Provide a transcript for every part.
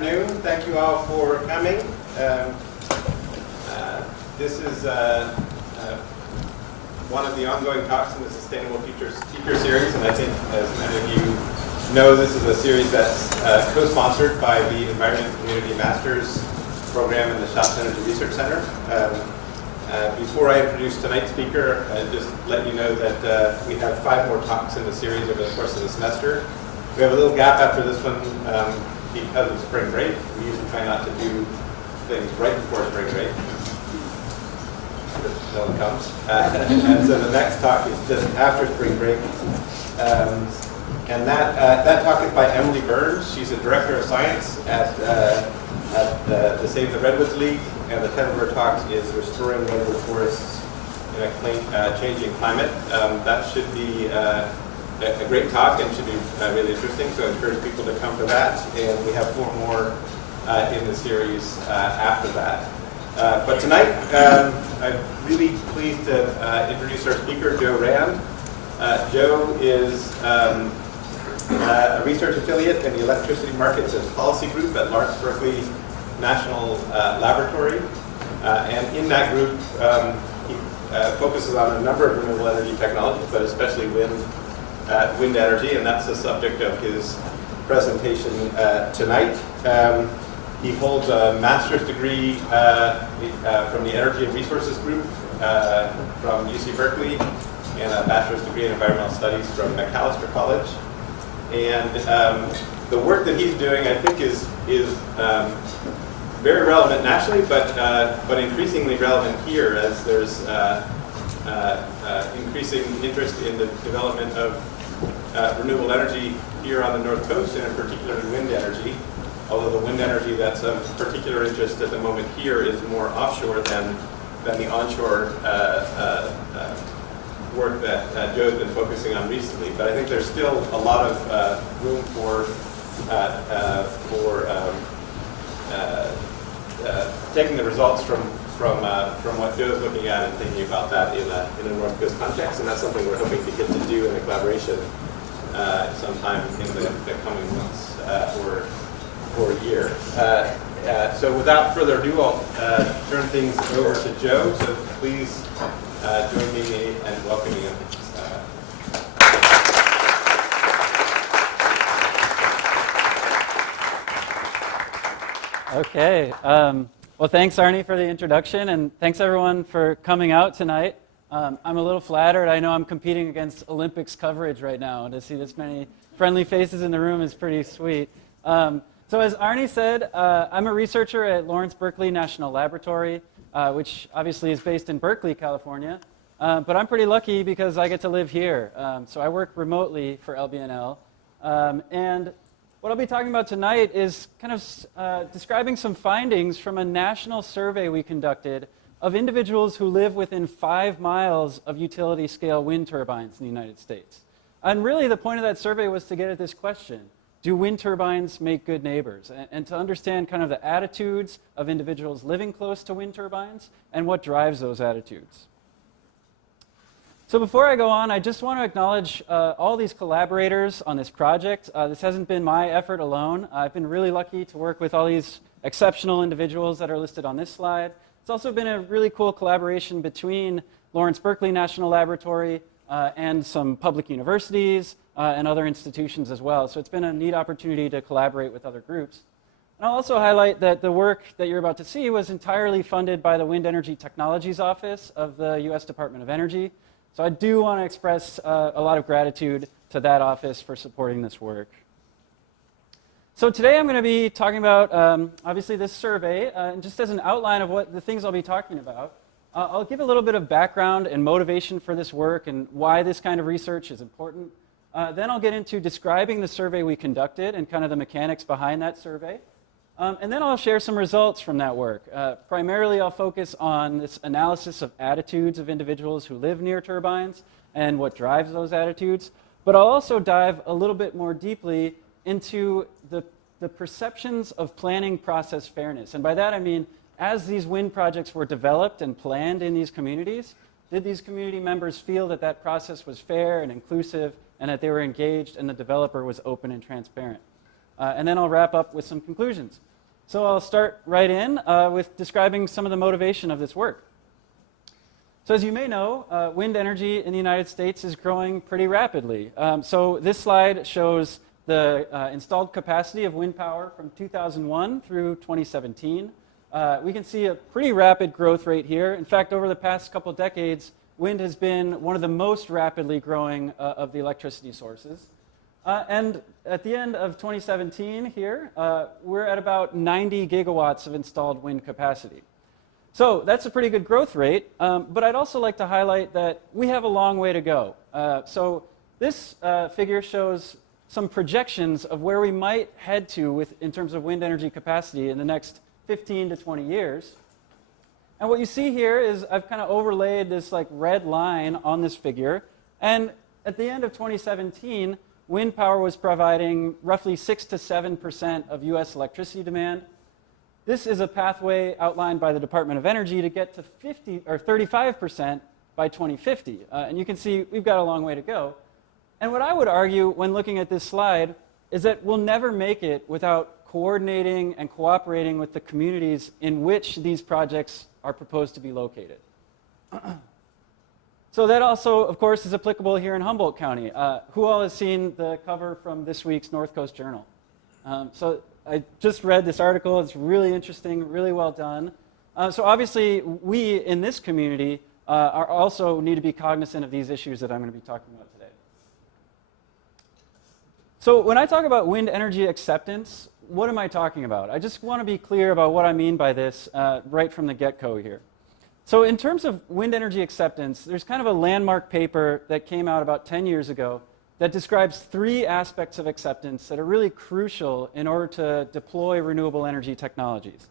Thank you all for coming. This is one of the ongoing talks in the Sustainable Futures Teacher Series, and I think, as many of you know, this is a series that's co-sponsored by the Environment and Community Masters program in the Schatz Energy Research Center. Before I introduce tonight's speaker, I'd just let you know that we have 5 more talks in the series over the course of the semester. We have a little gap after this one because of spring break. We usually try not to do things right before spring break. No one comes. And so the next talk is just after spring break. And that talk is by Emily Burns. She's a director of science at the Save the Redwoods League. And the title of her talk is Restoring Redwood Forests in a Changing Climate. That should be a great talk and should be really interesting, so I encourage people to come for that. And we have 4 more in the series after that. But tonight, I'm really pleased to introduce our speaker, Joe Rand. Joe is a research affiliate in the Electricity Markets and Policy Group at Lawrence Berkeley National Laboratory. And in that group, he focuses on a number of renewable energy technologies, but especially wind energy, and that's the subject of his presentation tonight. He holds a master's degree from the Energy and Resources Group from UC Berkeley and a bachelor's degree in environmental studies from Macalester College. And the work that he's doing, I think, is very relevant nationally, but increasingly relevant here as there's increasing interest in the development of renewable energy here on the North Coast, and in particular wind energy. Although the wind energy that's of particular interest at the moment here is more offshore than the onshore work that Joe's been focusing on recently. But I think there's still a lot of room for taking the results from what Joe's looking at and thinking about that in a North Coast context, and that's something we're hoping to get to do in a collaboration sometime in the coming months or a year. So without further ado, I'll turn things over to Joe. So please join me in welcoming him. Okay. Well, thanks, Arnie, for the introduction, and thanks, everyone, for coming out tonight. I'm a little flattered. I know I'm competing against Olympics coverage right now. To see this many friendly faces in the room is pretty sweet. So as Arnie said, I'm a researcher at Lawrence Berkeley National Laboratory, which obviously is based in Berkeley, California. But I'm pretty lucky because I get to live here. So I work remotely for LBNL. And what I'll be talking about tonight is kind of describing some findings from a national survey we conducted of individuals who live within 5 miles of utility-scale wind turbines in the United States. And really the point of that survey was to get at this question: do wind turbines make good neighbors? And to understand kind of the attitudes of individuals living close to wind turbines and what drives those attitudes. So before I go on, I just want to acknowledge all these collaborators on this project. This hasn't been my effort alone. I've been really lucky to work with all these exceptional individuals that are listed on this slide. It's also been a really cool collaboration between Lawrence Berkeley National Laboratory and some public universities and other institutions as well. So it's been a neat opportunity to collaborate with other groups. And I'll also highlight that the work that you're about to see was entirely funded by the Wind Energy Technologies Office of the U.S. Department of Energy. So I do want to express a lot of gratitude to that office for supporting this work. So today I'm going to be talking about, obviously, this survey, and just as an outline of what the things I'll be talking about. I'll give a little bit of background and motivation for this work and why this kind of research is important. Then I'll get into describing the survey we conducted and kind of the mechanics behind that survey. And then I'll share some results from that work. Primarily, I'll focus on this analysis of attitudes of individuals who live near turbines and what drives those attitudes. But I'll also dive a little bit more deeply into the perceptions of planning process fairness. And by that, I mean, as these wind projects were developed and planned in these communities, did these community members feel that that process was fair and inclusive and that they were engaged and the developer was open and transparent? and then I'll wrap up with some conclusions. So I'll start right in with describing some of the motivation of this work. So as you may know, wind energy in the United States is growing pretty rapidly. So this slide shows the installed capacity of wind power from 2001 through 2017. We can see a pretty rapid growth rate here. In fact, over the past couple decades, wind has been one of the most rapidly growing of the electricity sources. And at the end of 2017 here, we're at about 90 gigawatts of installed wind capacity. So that's a pretty good growth rate, but I'd also like to highlight that we have a long way to go. So this figure shows some projections of where we might head to in terms of wind energy capacity in the next 15 to 20 years. And what you see here is I've kind of overlaid this like red line on this figure, and at the end of 2017, wind power was providing roughly 6 to 7% of US electricity demand. This is a pathway outlined by the Department of Energy to get to 50 or 35% by 2050. And you can see we've got a long way to go. And what I would argue when looking at this slide is that we'll never make it without coordinating and cooperating with the communities in which these projects are proposed to be located. So that also, of course, is applicable here in Humboldt County. Who all has seen the cover from this week's North Coast Journal? So I just read this article. It's really interesting, really well done. So obviously, we in this community are also need to be cognizant of these issues that I'm going to be talking about today. So when I talk about wind energy acceptance, what am I talking about? I just want to be clear about what I mean by this right from the get-go here. So in terms of wind energy acceptance, there's kind of a landmark paper that came out about 10 years ago that describes 3 aspects of acceptance that are really crucial in order to deploy renewable energy technologies.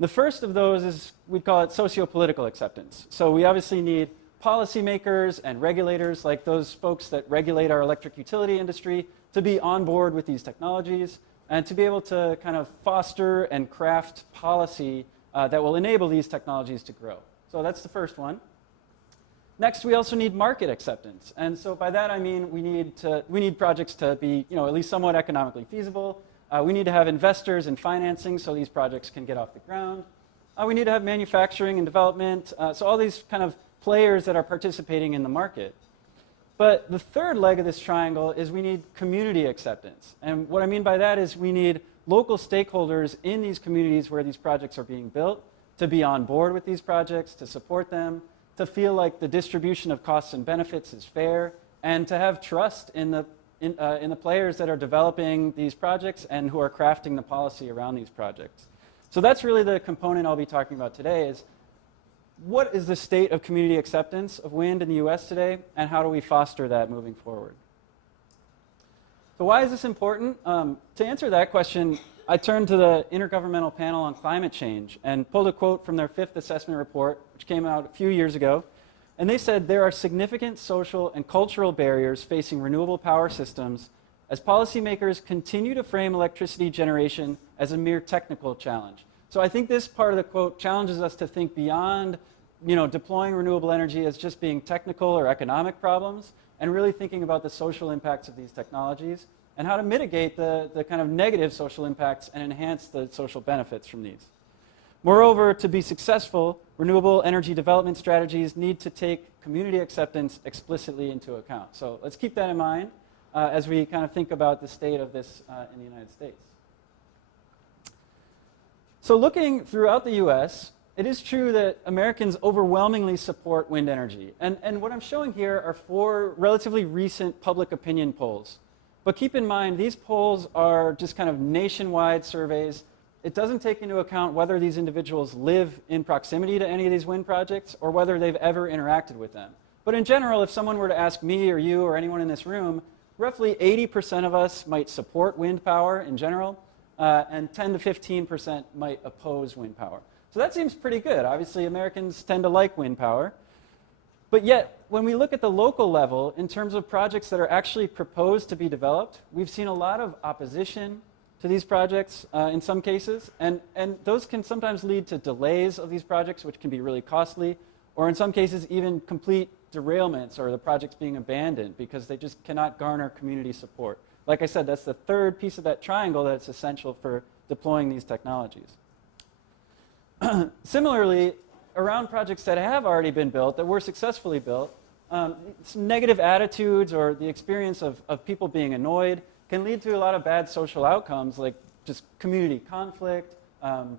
The first of those is, we call it socio-political acceptance. So we obviously need policymakers and regulators, like those folks that regulate our electric utility industry, to be on board with these technologies and to be able to kind of foster and craft policy that will enable these technologies to grow. So that's the first one. Next, we also need market acceptance. And so by that I mean we need projects to be at least somewhat economically feasible. We need to have investors and financing so these projects can get off the ground. We need to have manufacturing and development. So all these kind of players that are participating in the market. But the third leg of this triangle is we need community acceptance. And what I mean by that is we need local stakeholders in these communities where these projects are being built to be on board with these projects, to support them, to feel like the distribution of costs and benefits is fair, and to have trust in the players that are developing these projects and who are crafting the policy around these projects. So that's really the component I'll be talking about today is what is the state of community acceptance of wind in the US today, and how do we foster that moving forward? So why is this important? To answer that question, I turned to the Intergovernmental Panel on Climate Change and pulled a quote from their 5th assessment report, which came out a few years ago. And they said there are significant social and cultural barriers facing renewable power systems as policymakers continue to frame electricity generation as a mere technical challenge. So I think this part of the quote challenges us to think beyond deploying renewable energy as just being technical or economic problems, and really thinking about the social impacts of these technologies and how to mitigate the kind of negative social impacts and enhance the social benefits from these. Moreover, to be successful, renewable energy development strategies need to take community acceptance explicitly into account. So let's keep that in mind as we kind of think about the state of this in the United States. So looking throughout the US, it is true that Americans overwhelmingly support wind energy. And what I'm showing here are 4 relatively recent public opinion polls. But keep in mind, these polls are just kind of nationwide surveys. It doesn't take into account whether these individuals live in proximity to any of these wind projects or whether they've ever interacted with them. But in general, if someone were to ask me or you or anyone in this room, roughly 80% of us might support wind power in general, and 10 to 15% might oppose wind power. So that seems pretty good. Obviously, Americans tend to like wind power. But yet, when we look at the local level, in terms of projects that are actually proposed to be developed, we've seen a lot of opposition to these projects in some cases. And those can sometimes lead to delays of these projects, which can be really costly, or in some cases, even complete derailments or the projects being abandoned because they just cannot garner community support. like I said, that's the third piece of that triangle that's essential for deploying these technologies. Similarly, around projects that have already been built, that were successfully built, some negative attitudes or the experience of people being annoyed can lead to a lot of bad social outcomes, like just community conflict,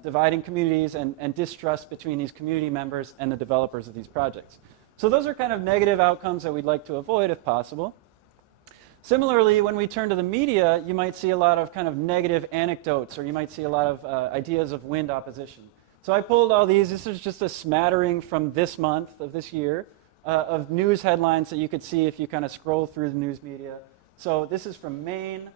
dividing communities, and distrust between these community members and the developers of these projects. So those are kind of negative outcomes that we'd like to avoid if possible. Similarly, when we turn to the media, you might see a lot of kind of negative anecdotes, or you might see a lot of ideas of wind opposition. So I pulled all these. This is just a smattering from this month of this year of news headlines that you could see if you kind of scroll through the news media. So this is from Maine.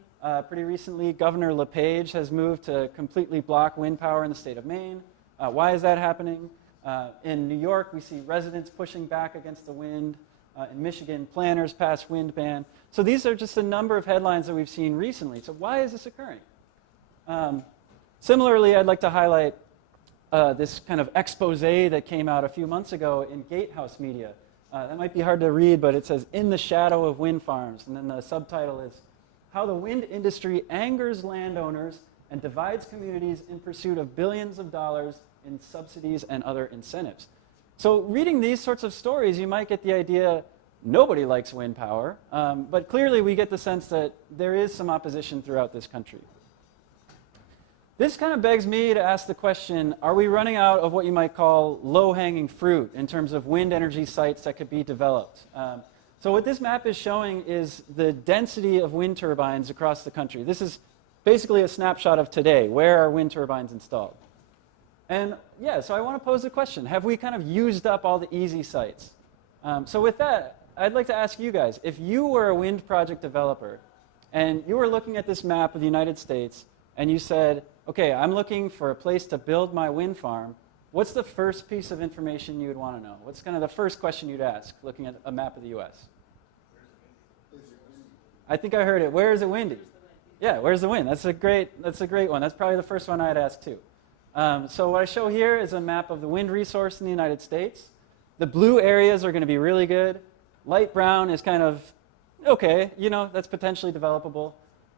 Pretty recently, Governor LePage has moved to completely block wind power in the state of Maine. Why is that happening? In New York, we see residents pushing back against the wind. In Michigan, planners pass wind ban. So these are just a number of headlines that we've seen recently. So why is this occurring? Similarly, I'd like to highlight this kind of expose that came out a few months ago in Gatehouse media. That might be hard to read, but it says, "In the Shadow of Wind Farms." And then the subtitle is, "How the Wind Industry Angers Landowners and Divides Communities in Pursuit of Billions of Dollars in Subsidies and Other Incentives." So reading these sorts of stories, you might get the idea nobody likes wind power, but clearly we get the sense that there is some opposition throughout this country. This kind of begs me to ask the question, are we running out of what you might call low-hanging fruit in terms of wind energy sites that could be developed? So what this map is showing is the density of wind turbines across the country. This is basically a snapshot of today. Where are wind turbines installed? And yeah, so I want to pose the question, have we kind of used up all the easy sites? So with that, I'd like to ask you guys, if you were a wind project developer and you were looking at this map of the United States and you said, okay, I'm looking for a place to build my wind farm, what's the first piece of information you would want to know? What's kind of the first question you'd ask looking at a map of the US? I think I heard it. Where is it windy? Yeah, where's the wind? That's a great one. That's probably the first one I'd ask too. So what I show here is a map of the wind resource in the United States. The blue areas are going to be really good. Light brown is kind of, okay, you know, that's potentially developable.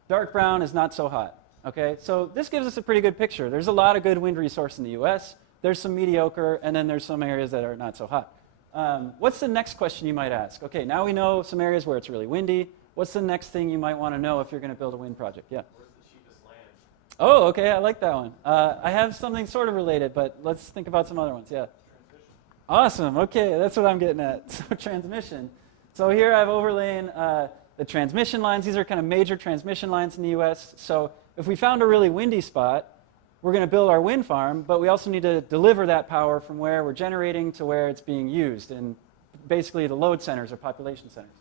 Dark brown is not so hot. Okay, so this gives us a pretty good picture. There's a lot of good wind resource in the US. There's some mediocre, and then there's some areas that are not so hot. What's the next question you might ask? Okay, now we know some areas where it's really windy. What's the next thing you might want to know if you're going to build a wind project? Yeah. Where's the cheapest land? Oh, okay, I like that one. I have something sort of related, but let's think about some other ones. Yeah. Transmission. Awesome. Okay, that's what I'm getting at. So transmission. So here I've overlain the transmission lines. These are kind of major transmission lines in the US. So if we found a really windy spot, we're going to build our wind farm, but we also need to deliver that power from where we're generating to where it's being used, and basically the load centers or population centers.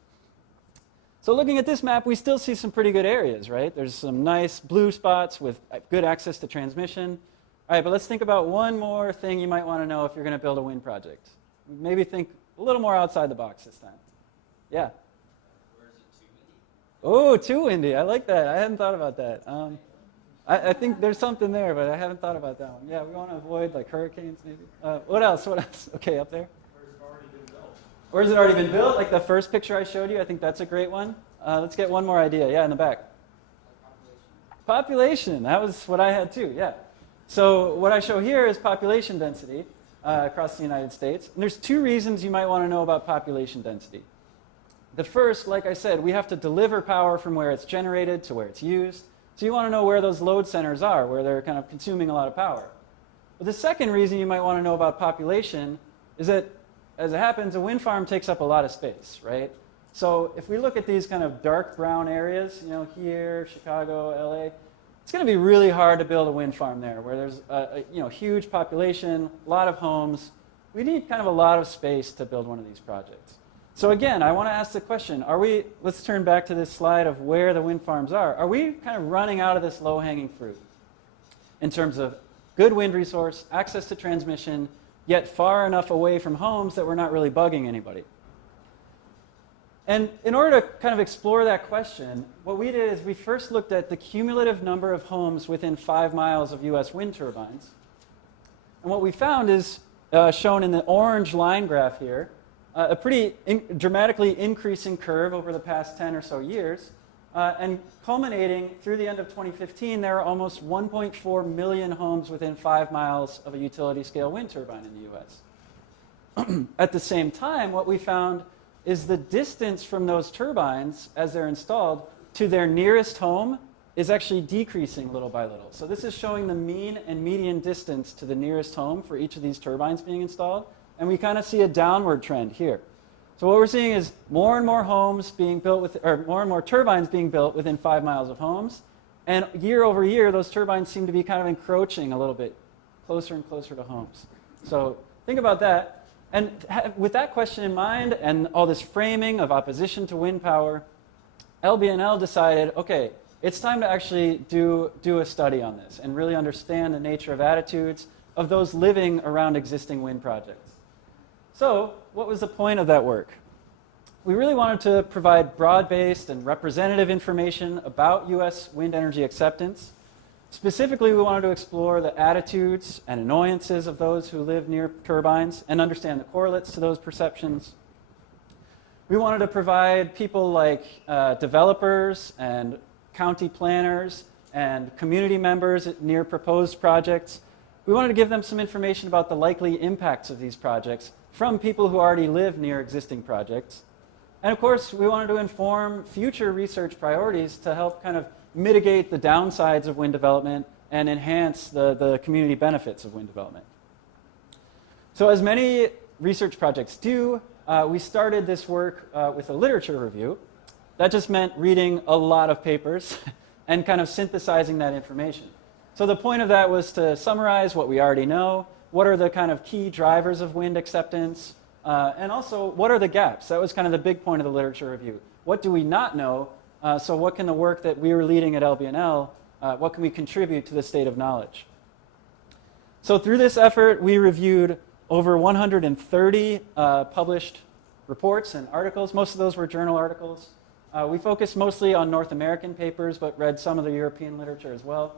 So looking at this map, we still see some pretty good areas, right? There's some nice blue spots with good access to transmission. All right, but let's think about one more thing you might want to know if you're going to build a wind project. Maybe think a little more outside the box this time. Yeah. Where is it too windy? Oh, too windy. I like that. I hadn't thought about that. I think there's something there, but I haven't thought about that one. Yeah, we want to avoid like hurricanes maybe. What else? What else? Okay, up there. Where's it already been built? Where's it already been built? Like the first picture I showed you, I think that's a great one. Let's get one more idea. Yeah, in the back. Population. That was what I had too, yeah. So what I show here is population density across the United States. And there's two reasons you might want to know about population density. The first, like I said, we have to deliver power from where it's generated to where it's used. So you want to know where those load centers are, where they're kind of consuming a lot of power. But the second reason you might want to know about population is that, as it happens, a wind farm takes up a lot of space, right? So if we look at these kind of dark brown areas, you know, here, Chicago, LA, it's going to be really hard to build a wind farm there, where there's a huge population, a lot of homes. We need kind of a lot of space to build one of these projects. So again, I want to ask the question, let's turn back to this slide of where the wind farms are. Are we kind of running out of this low-hanging fruit in terms of good wind resource, access to transmission, yet far enough away from homes that we're not really bugging anybody? And in order to kind of explore that question, what we did is we first looked at the cumulative number of homes within 5 miles of US wind turbines. And what we found is shown in the orange line graph here, a pretty dramatically increasing curve over the past 10 or so years. And culminating through the end of 2015, there are almost 1.4 million homes within 5 miles of a utility-scale wind turbine in the US. At the same time, what we found is the distance from those turbines, as they're installed, to their nearest home is actually decreasing little by little. So this is showing the mean and median distance to the nearest home for each of these turbines being installed. And we kind of see a downward trend here. So what we're seeing is more and more homes being built or more and more turbines being built within 5 miles of homes. And year over year, those turbines seem to be kind of encroaching a little bit closer and closer to homes. So think about that. And with that question in mind and all this framing of opposition to wind power, LBNL decided, okay, it's time to actually do a study on this and really understand the nature of attitudes of those living around existing wind projects. So what was the point of that work? We really wanted to provide broad-based and representative information about US wind energy acceptance. Specifically, we wanted to explore the attitudes and annoyances of those who live near turbines and understand the correlates to those perceptions. We wanted to provide people like developers and county planners and community members near proposed projects. We wanted to give them some information about the likely impacts of these projects from people who already live near existing projects. And of course, we wanted to inform future research priorities to help kind of mitigate the downsides of wind development and enhance the community benefits of wind development. So as many research projects do, we started this work with a literature review. That just meant reading a lot of papers and kind of synthesizing that information. So the point of that was to summarize what we already know, what are the kind of key drivers of wind acceptance, and also what are the gaps? That was kind of the big point of the literature review. What do we not know? So what can the work that we were leading at LBNL, what can we contribute to the state of knowledge? So through this effort, we reviewed over 130 published reports and articles. Most of those were journal articles. We focused mostly on North American papers, but read some of the European literature as well.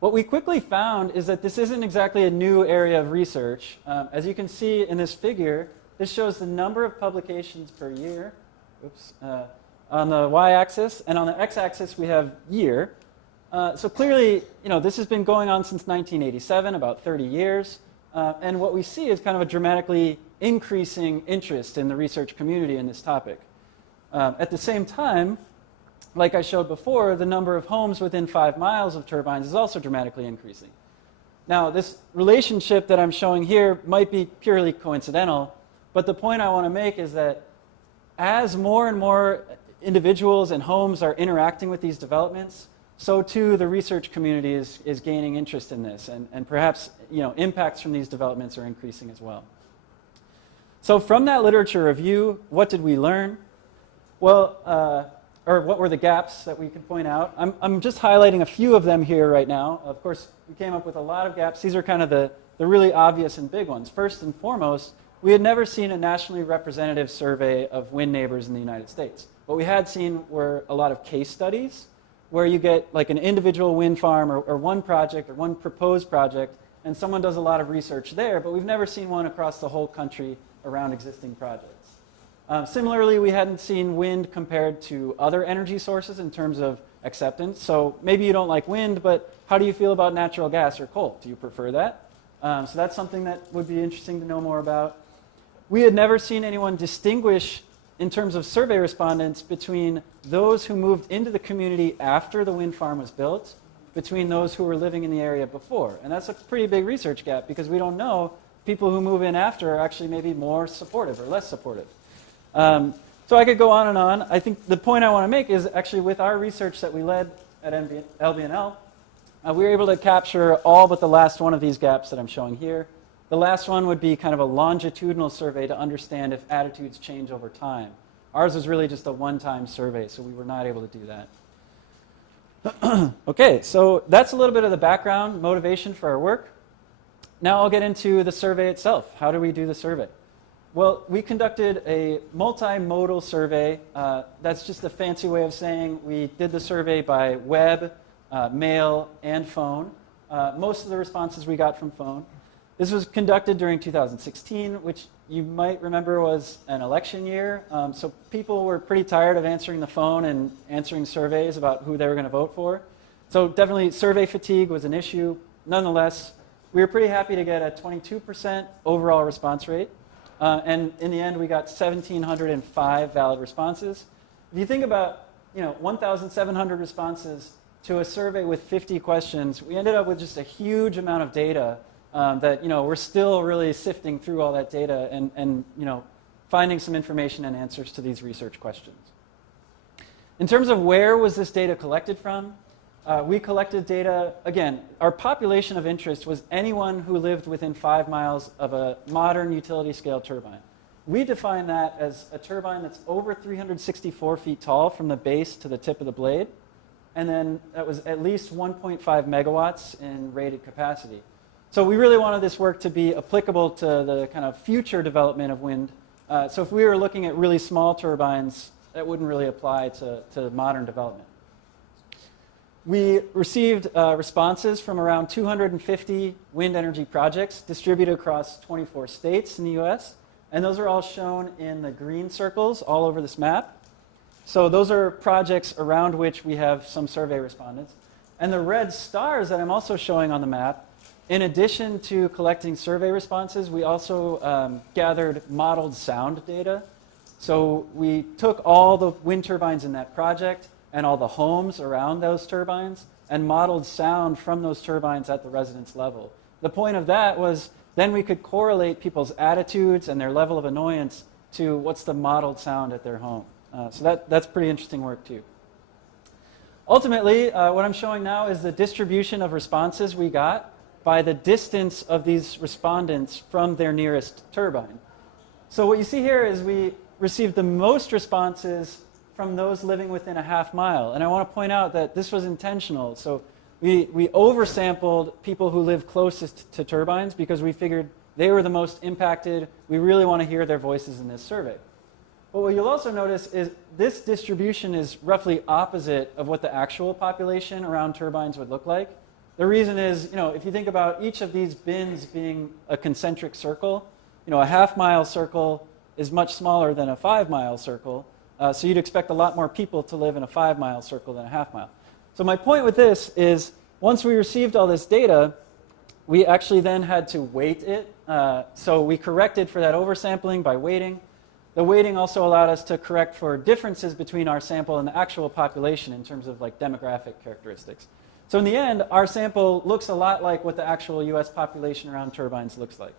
What we quickly found is that this isn't exactly a new area of research. As you can see in this figure, this shows the number of publications per year. Oops. On the y-axis, and on the x-axis we have year. So clearly, this has been going on since 1987, about 30 years. And what we see is kind of a dramatically increasing interest in the research community in this topic. At the same time, like I showed before, the number of homes within 5 miles of turbines is also dramatically increasing. Now, this relationship that I'm showing here might be purely coincidental, but the point I want to make is that as more and more individuals and homes are interacting with these developments, so too the research community is gaining interest in this, and perhaps impacts from these developments are increasing as well. So from that literature review, what did we learn? Well, or what were the gaps that we could point out? I'm just highlighting a few of them here right now. Of course, we came up with a lot of gaps. These are kind of the really obvious and big ones. First and foremost, we had never seen a nationally representative survey of wind neighbors in the United States. What we had seen were a lot of case studies where you get like an individual wind farm or one project or one proposed project, and someone does a lot of research there, but we've never seen one across the whole country around existing projects. Similarly, we hadn't seen wind compared to other energy sources in terms of acceptance. So maybe you don't like wind, but how do you feel about natural gas or coal? Do you prefer that? So that's something that would be interesting to know more about. We had never seen anyone distinguish in terms of survey respondents between those who moved into the community after the wind farm was built, between those who were living in the area before. And that's a pretty big research gap because we don't know if people who move in after are actually maybe more supportive or less supportive. So I could go on and on. I think the point I want to make is actually with our research that we led at LBNL, we were able to capture all but the last one of these gaps that I'm showing here. The last one would be kind of a longitudinal survey to understand if attitudes change over time. Ours was really just a one-time survey, so we were not able to do that. Okay, so that's a little bit of the background, motivation for our work. Now I'll get into the survey itself. How do we do the survey? Well, we conducted a multimodal survey. That's just a fancy way of saying we did the survey by web, mail, and phone. Most of the responses we got from phone. This was conducted during 2016, which you might remember was an election year. So people were pretty tired of answering the phone and answering surveys about who they were going to vote for. So definitely survey fatigue was an issue. Nonetheless, we were pretty happy to get a 22% overall response rate. And in the end, we got 1,705 valid responses. If you think about 1,700 responses to a survey with 50 questions, we ended up with just a huge amount of data that we're still really sifting through all that data and finding some information and answers to these research questions. In terms of where was this data collected from, we collected data, again, our population of interest was anyone who lived within 5 miles of a modern utility scale turbine. We define that as a turbine that's over 364 feet tall from the base to the tip of the blade, and then that was at least 1.5 megawatts in rated capacity. So we really wanted this work to be applicable to the kind of future development of wind. So if we were looking at really small turbines, that wouldn't really apply to modern development. We received responses from around 250 wind energy projects distributed across 24 states in the US. And those are all shown in the green circles all over this map. So those are projects around which we have some survey respondents. And the red stars that I'm also showing on the map, in addition to collecting survey responses, we also gathered modeled sound data. So we took all the wind turbines in that project and all the homes around those turbines and modeled sound from those turbines at the residence level. The point of that was then we could correlate people's attitudes and their level of annoyance to what's the modeled sound at their home. So that's pretty interesting work too. Ultimately, what I'm showing now is the distribution of responses we got by the distance of these respondents from their nearest turbine. So what you see here is we received the most responses from those living within a half mile. And I want to point out that this was intentional. So we oversampled people who live closest to turbines because we figured they were the most impacted. We really want to hear their voices in this survey. But what you'll also notice is this distribution is roughly opposite of what the actual population around turbines would look like. The reason is, if you think about each of these bins being a concentric circle, a half-mile circle is much smaller than a 5-mile circle. So you'd expect a lot more people to live in a 5-mile circle than a half-mile. So my point with this is, once we received all this data, we actually then had to weight it. So we corrected for that oversampling by weighting. The weighting also allowed us to correct for differences between our sample and the actual population in terms of demographic characteristics. So in the end, our sample looks a lot like what the actual US population around turbines looks like.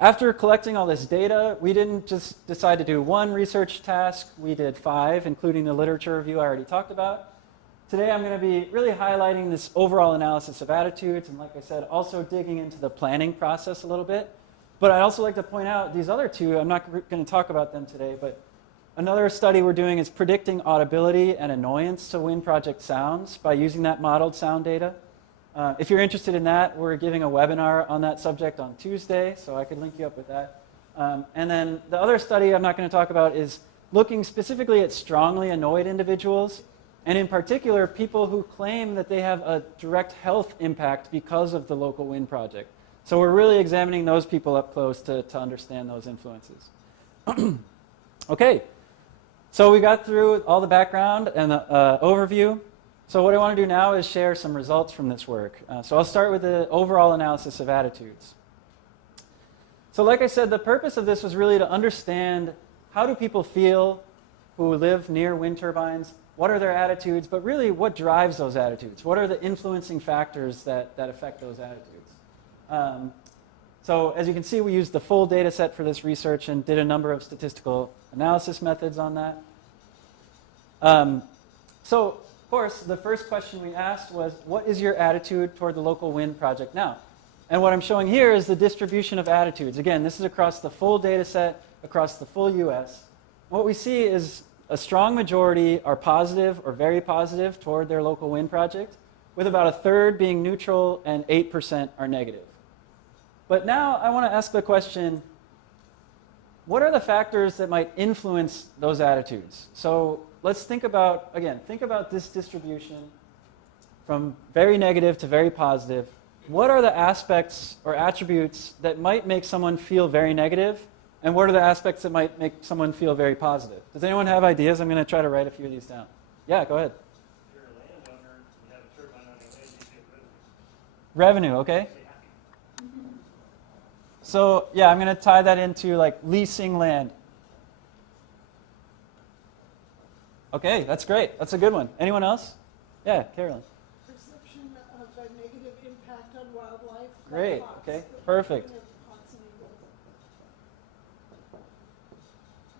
After collecting all this data, we didn't just decide to do one research task. We did 5, including the literature review I already talked about. Today, I'm going to be really highlighting this overall analysis of attitudes, and like I said, also digging into the planning process a little bit. But I'd also like to point out these other 2, I'm not going to talk about them today, but another study we're doing is predicting audibility and annoyance to wind project sounds by using that modeled sound data. If you're interested in that, we're giving a webinar on that subject on Tuesday, so I could link you up with that. And then the other study I'm not going to talk about is looking specifically at strongly annoyed individuals, and in particular, people who claim that they have a direct health impact because of the local wind project. So we're really examining those people up close to understand those influences. Okay, so we got through all the background and the overview. So what I want to do now is share some results from this work. So I'll start with the overall analysis of attitudes. So like I said, the purpose of this was really to understand how do people feel who live near wind turbines, what are their attitudes, but really what drives those attitudes? What are the influencing factors that affect those attitudes? So as you can see, we used the full data set for this research and did a number of statistical analysis methods on that. So of course, the first question we asked was, what is your attitude toward the local wind project now? And what I'm showing here is the distribution of attitudes. Again, this is across the full data set, across the full US. What we see is a strong majority are positive or very positive toward their local wind project, with about a third being neutral and 8% are negative. But now I want to ask the question, what are the factors that might influence those attitudes? So let's think about, again, think about this distribution from very negative to very positive. what are the aspects or attributes that might make someone feel very negative, and what are the aspects that might make someone feel very positive? Does anyone have ideas? I'm going to try to write a few of these down. Yeah, go ahead. If you're a landowner, you have a turbine on your land, you get revenue. Revenue, okay. So, yeah, I'm going to tie that into like leasing land. Okay, that's great. That's a good one. Anyone else? Yeah, Carolyn. Perception of a negative impact on wildlife. Great, Hawks, okay, the perfect. killing of hawks and eagles.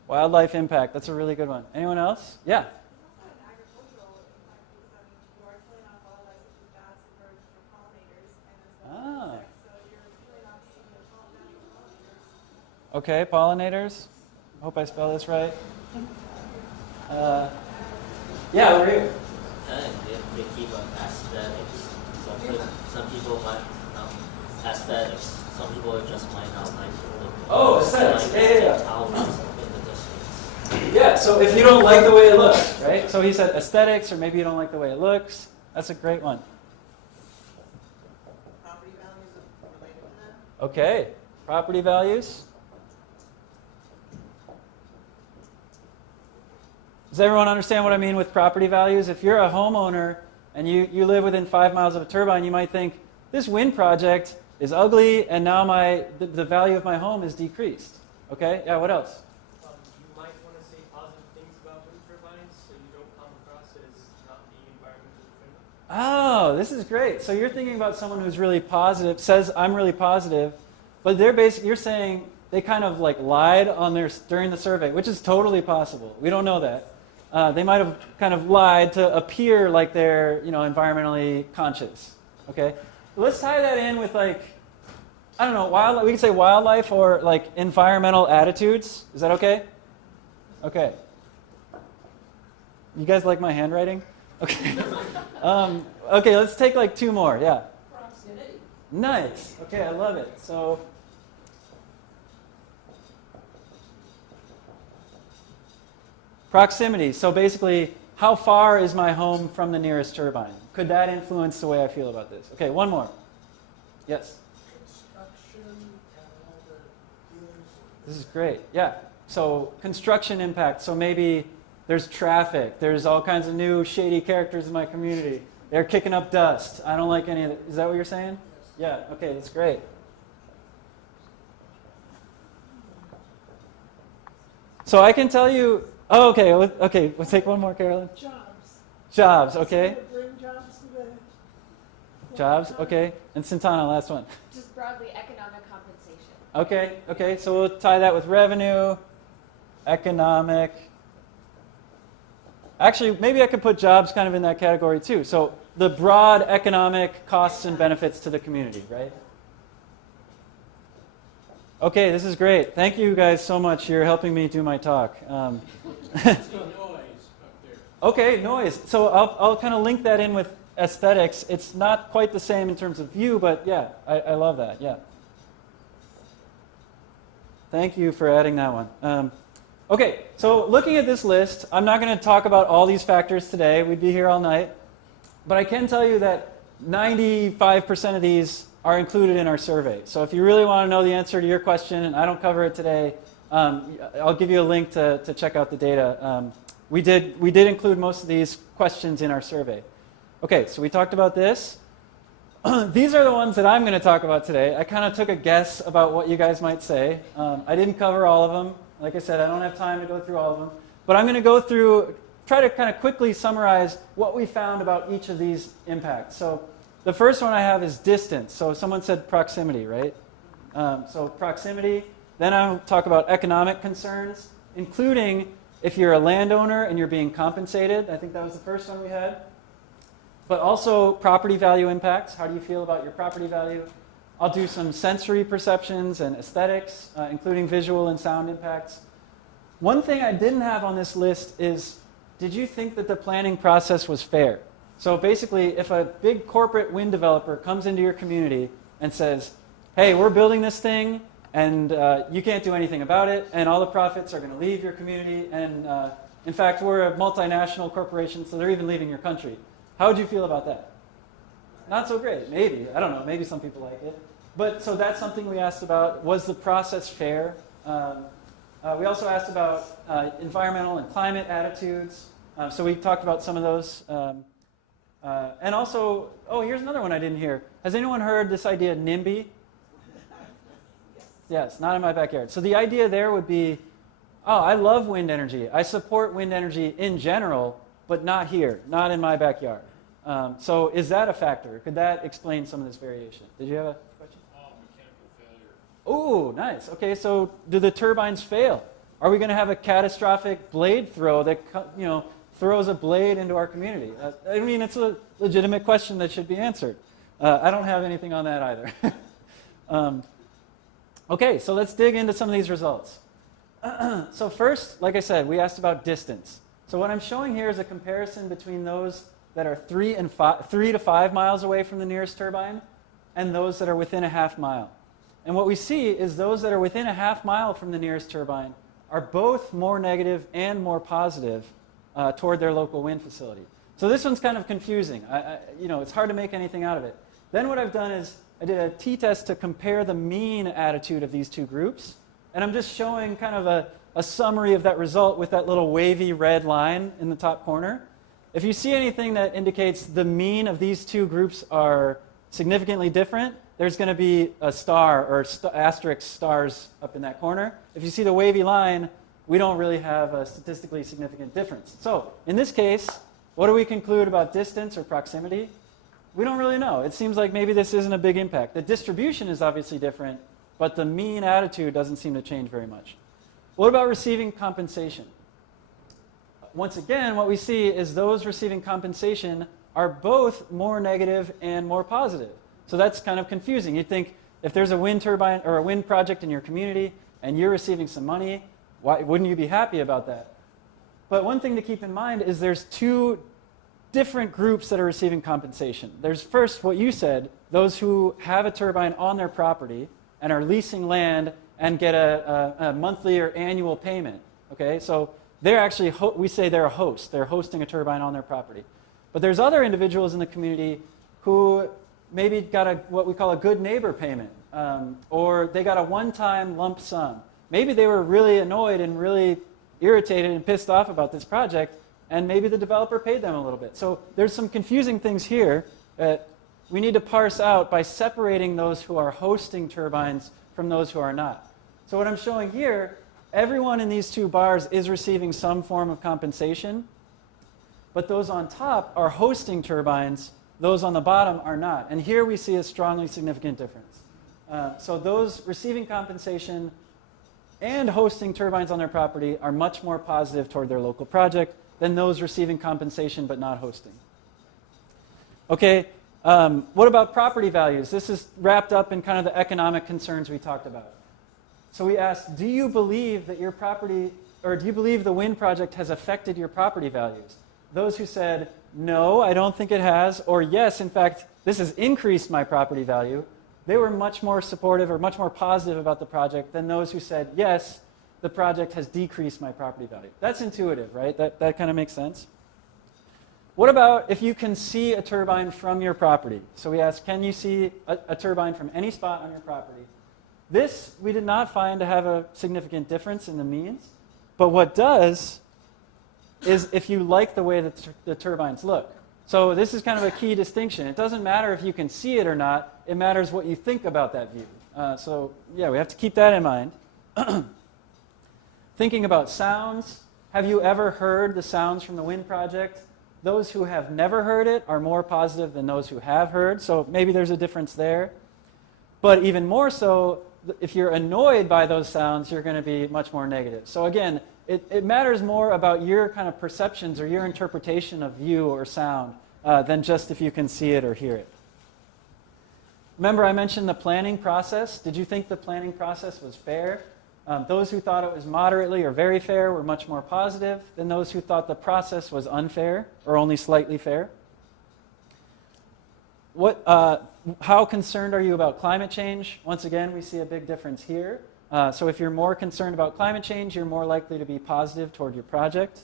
Wildlife impact, that's a really good one. Anyone else? Yeah. There's also an agricultural impact because you are killing off wildlife such as bats and birds for pollinators and as well as insects. So you're killing off some of the natural pollinators. Okay, pollinators. Hope I spell this right. Yeah, over here. They keep aesthetics. Some people might aesthetics. Some people just might not like the Oh, aesthetics. Yeah. towers in the distance. Yeah, so if you don't like the way it looks, right? So he said aesthetics, or maybe you don't like the way it looks. That's a great one. Property values are related to that. Okay, property values. Does everyone understand what I mean with property values? If you're a homeowner and you live within 5 miles of a turbine, you might think, this wind project is ugly and now the value of my home is decreased. Okay, yeah, what else? You might want to say positive things about wind turbines so you don't come across as not being environmentally friendly. Oh, this is great. So you're thinking about someone who's really positive, says I'm really positive, but you're saying they kind of like lied during the survey, which is totally possible. We don't know that. They might have kind of lied to appear like they're, environmentally conscious. Okay, let's tie that in with like, I don't know, wildlife. We can say wildlife or like environmental attitudes. Is that okay? Okay. You guys like my handwriting? Okay. Okay, let's take like 2 more. Yeah. Proximity. Nice. Okay, I love it. So. Proximity. So basically, how far is my home from the nearest turbine? Could that influence the way I feel about this? Okay, one more. Yes? Construction and all the dealers. This is great. Yeah. So construction impact. So maybe there's traffic. There's all kinds of new shady characters in my community. They're kicking up dust. I don't like any of it. Is that what you're saying? Yeah. Okay, that's great. So I can tell you. Oh, okay. Okay, we'll take one more, Carolyn. Jobs. Jobs, okay. Bring jobs to the Jobs, okay. And Santana, last one. Just broadly, economic compensation. Okay. So we'll tie that with revenue, economic. Actually, maybe I could put jobs kind of in that category too. So the broad economic costs and benefits to the community, right? Okay, this is great. Thank you guys so much. You're helping me do my talk. Okay, noise. So I'll kind of link that in with aesthetics. It's not quite the same in terms of view, but yeah, I love that. Yeah. Thank you for adding that one. Okay, so looking at this list, I'm not going to talk about all these factors today. We'd be here all night. But I can tell you that 95% of these are included in our survey. So if you really want to know the answer to your question, and I don't cover it today, I'll give you a link to check out the data. We did include most of these questions in our survey. Okay, so we talked about this. These are the ones that I'm going to talk about today. I kind of took a guess about what you guys might say. I didn't cover all of them. Like I said, I don't have time to go through all of them. But I'm going to go through, try to kind of quickly summarize what we found about each of these impacts. So the first one I have is distance. So someone said proximity, right? So proximity. Then I'll talk about economic concerns, including if you're a landowner and you're being compensated. I think that was the first one we had. But also property value impacts. How do you feel about your property value? I'll do some sensory perceptions and aesthetics, including visual and sound impacts. One thing I didn't have on this list is, did you think that the planning process was fair? So basically, if a big corporate wind developer comes into your community and says, hey, we're building this thing, and you can't do anything about it, and all the profits are going to leave your community, and in fact, we're a multinational corporation, so they're even leaving your country. How would you feel about that? not so great. Maybe. I don't know. Maybe some people like it. But so that's something we asked about. Was the process fair? We also asked about environmental and climate attitudes. So we talked about some of those. And also, here's another one I didn't hear. Has anyone heard this idea, NIMBY? Yes, not in my backyard. So the idea there would be, I love wind energy. I support wind energy in general, but not here, not in my backyard. So is that a factor? Could that explain some of this variation? Did you have a question? Mechanical failure. Oh, nice. Okay, so do the turbines fail? Are we going to have a catastrophic blade throw that throws a blade into our community? I mean, it's a legitimate question that should be answered. I don't have anything on that either. Okay, so let's dig into some of these results. So first, like I said, we asked about distance. So what I'm showing here is a comparison between those that are 3 to 5 miles away from the nearest turbine and those that are within a half mile. And what we see is those that are within a half mile from the nearest turbine are both more negative and more positive toward their local wind facility. So this one's kind of confusing. It's hard to make anything out of it. Then what I've done is I did a t-test to compare the mean attitude of these two groups. And I'm just showing kind of a summary of that result with that little wavy red line in the top corner. If you see anything that indicates the mean of these two groups are significantly different, there's going to be a star or asterisk stars up in that corner. If you see the wavy line, we don't really have a statistically significant difference. So in this case, what do we conclude about distance or proximity? We don't really know. It seems like maybe this isn't a big impact. The distribution is obviously different, but the mean attitude doesn't seem to change very much. What about receiving compensation? Once again, what we see is those receiving compensation are both more negative and more positive. So that's kind of confusing. You'd think if there's a wind turbine or a wind project in your community and you're receiving some money, why wouldn't you be happy about that? But one thing to keep in mind is there's two different groups that are receiving compensation. There's first what you said, those who have a turbine on their property and are leasing land and get a monthly or annual payment. Okay, so they're actually, we say they're a host. They're hosting a turbine on their property. But there's other individuals in the community who maybe got what we call a good neighbor payment, or they got a one-time lump sum. Maybe they were really annoyed and really irritated and pissed off about this project, and maybe the developer paid them a little bit. So there's some confusing things here that we need to parse out by separating those who are hosting turbines from those who are not. So what I'm showing here, everyone in these two bars is receiving some form of compensation, but those on top are hosting turbines, those on the bottom are not. And here we see a strongly significant difference. So those receiving compensation and hosting turbines on their property are much more positive toward their local project than those receiving compensation but not hosting. Okay, what about property values? This is wrapped up in kind of the economic concerns we talked about. So we asked, do you believe that your property, or do you believe the wind project has affected your property values? Those who said, no, I don't think it has, or yes, in fact, this has increased my property value, they were much more supportive or much more positive about the project than those who said, yes, the project has decreased my property value. That's intuitive, right? That kind of makes sense. What about if you can see a turbine from your property? So we asked, can you see a turbine from any spot on your property? This we did not find to have a significant difference in the means. But what does is if you like the way that the turbines look. So this is kind of a key distinction. It doesn't matter if you can see it or not. It matters what you think about that view. So yeah, we have to keep that in mind. Thinking about sounds, have you ever heard the sounds from the wind project? Those who have never heard it are more positive than those who have heard, so maybe there's a difference there. But even more so, if you're annoyed by those sounds, you're going to be much more negative. So again, it matters more about your kind of perceptions or your interpretation of view or sound than just if you can see it or hear it. Remember I mentioned the planning process. Did you think the planning process was fair? Those who thought it was moderately or very fair were much more positive than those who thought the process was unfair or only slightly fair. How concerned are you about climate change? Once again, we see a big difference here. So if you're more concerned about climate change, you're more likely to be positive toward your project.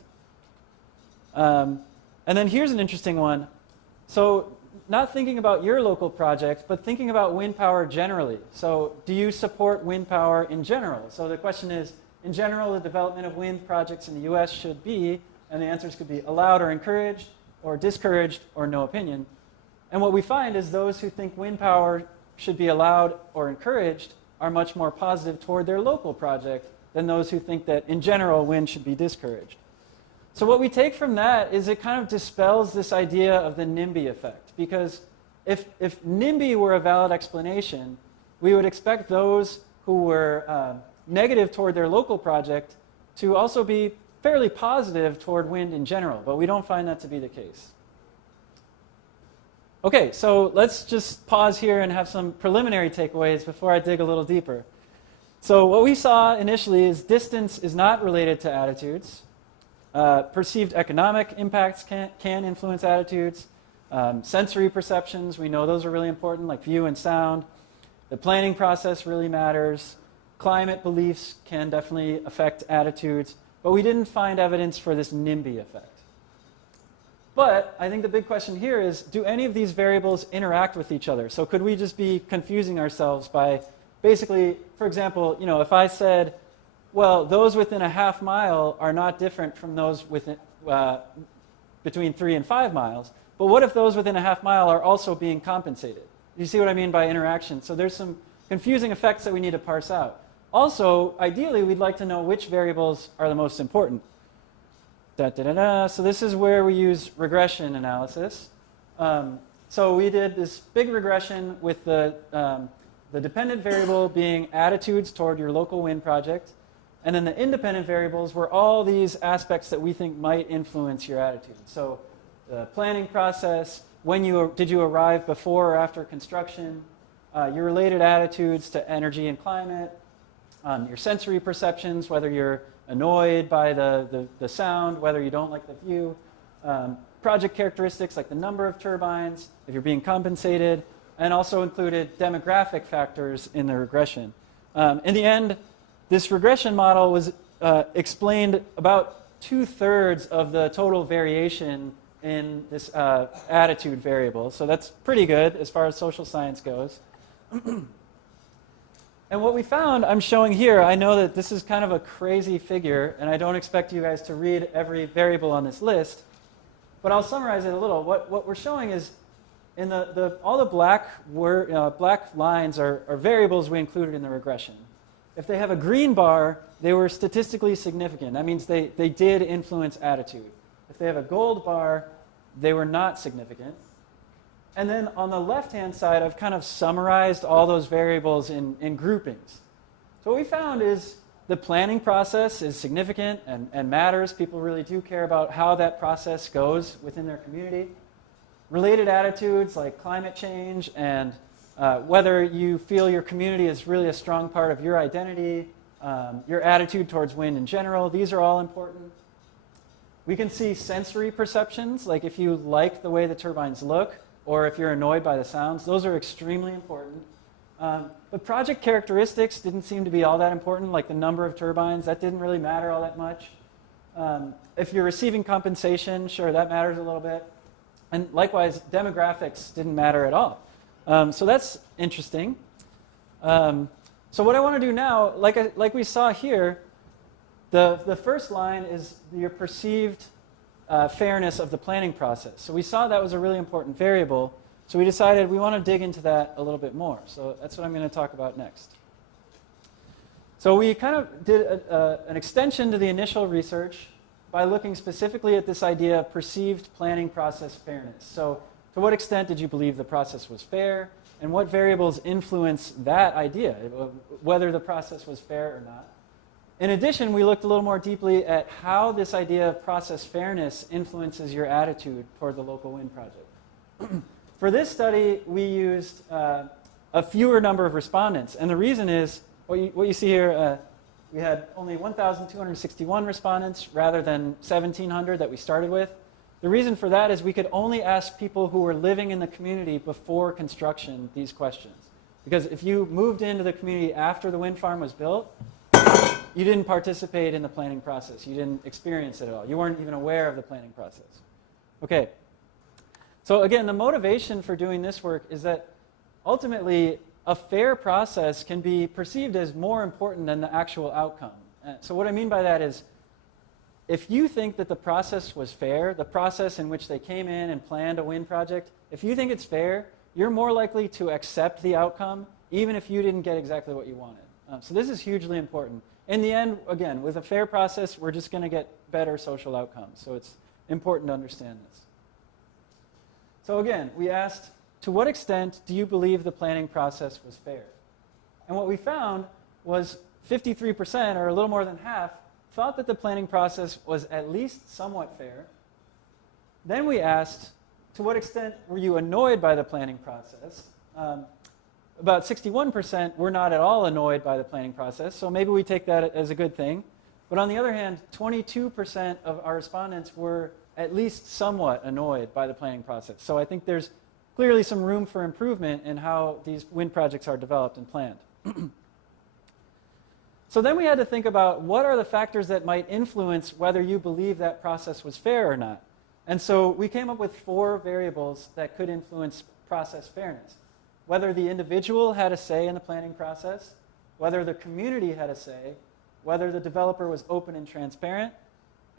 And then here's an interesting one. So not thinking about your local project, but thinking about wind power generally. So do you support wind power in general? So the question is, in general, the development of wind projects in the US should be, and the answers could be allowed or encouraged, or discouraged, or no opinion. And what we find is those who think wind power should be allowed or encouraged are much more positive toward their local project than those who think that, in general, wind should be discouraged. So what we take from that is it kind of dispels this idea of the NIMBY effect. Because if NIMBY were a valid explanation, we would expect those who were negative toward their local project to also be fairly positive toward wind in general. But we don't find that to be the case. Okay, so let's just pause here and have some preliminary takeaways before I dig a little deeper. So what we saw initially is distance is not related to attitudes. Perceived economic impacts can influence attitudes. Sensory perceptions, we know those are really important, like view and sound. The planning process really matters. Climate beliefs can definitely affect attitudes. But we didn't find evidence for this NIMBY effect. But I think the big question here is, do any of these variables interact with each other? So could we just be confusing ourselves by basically, for example, if I said, well, those within a half mile are not different from those within, between 3 and 5 miles. But what if those within a half mile are also being compensated? You see what I mean by interaction? So there's some confusing effects that we need to parse out. Also, ideally, we'd like to know which variables are the most important. So this is where we use regression analysis. So we did this big regression with the dependent variable being attitudes toward your local wind project. And then the independent variables were all these aspects that we think might influence your attitude. So the planning process, did you arrive before or after construction, your related attitudes to energy and climate, your sensory perceptions, whether you're annoyed by the sound, whether you don't like the view, project characteristics like the number of turbines, if you're being compensated, and also included demographic factors in the regression. In the end, this regression model was explained about 2/3 of the total variation in this attitude variable. So that's pretty good as far as social science goes. And what we found, I'm showing here, I know that this is kind of a crazy figure, and I don't expect you guys to read every variable on this list, but I'll summarize it a little. What we're showing is, in all the black lines are variables we included in the regression. If they have a green bar, they were statistically significant. That means they did influence attitude. If they have a gold bar, they were not significant. And then on the left-hand side, I've kind of summarized all those variables in groupings. So what we found is the planning process is significant and matters. People really do care about how that process goes within their community. Related attitudes like climate change and whether you feel your community is really a strong part of your identity, your attitude towards wind in general, these are all important. We can see sensory perceptions, like if you like the way the turbines look, or if you're annoyed by the sounds, those are extremely important. But project characteristics didn't seem to be all that important, like the number of turbines, that didn't really matter all that much. If you're receiving compensation, sure, that matters a little bit. And likewise, demographics didn't matter at all. So that's interesting. So what I want to do now, like we saw here, the first line is your perceived fairness of the planning process. So we saw that was a really important variable. So we decided we want to dig into that a little bit more. So that's what I'm going to talk about next. So we kind of did an extension to the initial research by looking specifically at this idea of perceived planning process fairness. So to what extent did you believe the process was fair? And what variables influence that idea, whether the process was fair or not? In addition, we looked a little more deeply at how this idea of process fairness influences your attitude toward the local wind project. For this study, we used a fewer number of respondents. And the reason is, what you see here, we had only 1,261 respondents rather than 1,700 that we started with. The reason for that is we could only ask people who were living in the community before construction these questions. Because if you moved into the community after the wind farm was built, you didn't participate in the planning process. You didn't experience it at all. You weren't even aware of the planning process. Okay. So again, the motivation for doing this work is that ultimately a fair process can be perceived as more important than the actual outcome. So what I mean by that is, if you think that the process was fair, the process in which they came in and planned a wind project, if you think it's fair, you're more likely to accept the outcome, even if you didn't get exactly what you wanted. So this is hugely important. In the end, again, with a fair process, we're just going to get better social outcomes. So it's important to understand this. So again, we asked, to what extent do you believe the planning process was fair? And what we found was 53%, or a little more than half, thought that the planning process was at least somewhat fair. Then we asked, to what extent were you annoyed by the planning process? About 61% were not at all annoyed by the planning process, so maybe we take that as a good thing. But on the other hand, 22% of our respondents were at least somewhat annoyed by the planning process. So I think there's clearly some room for improvement in how these wind projects are developed and planned. So then we had to think about what are the factors that might influence whether you believe that process was fair or not. And so we came up with 4 variables that could influence process fairness. Whether the individual had a say in the planning process, whether the community had a say, whether the developer was open and transparent,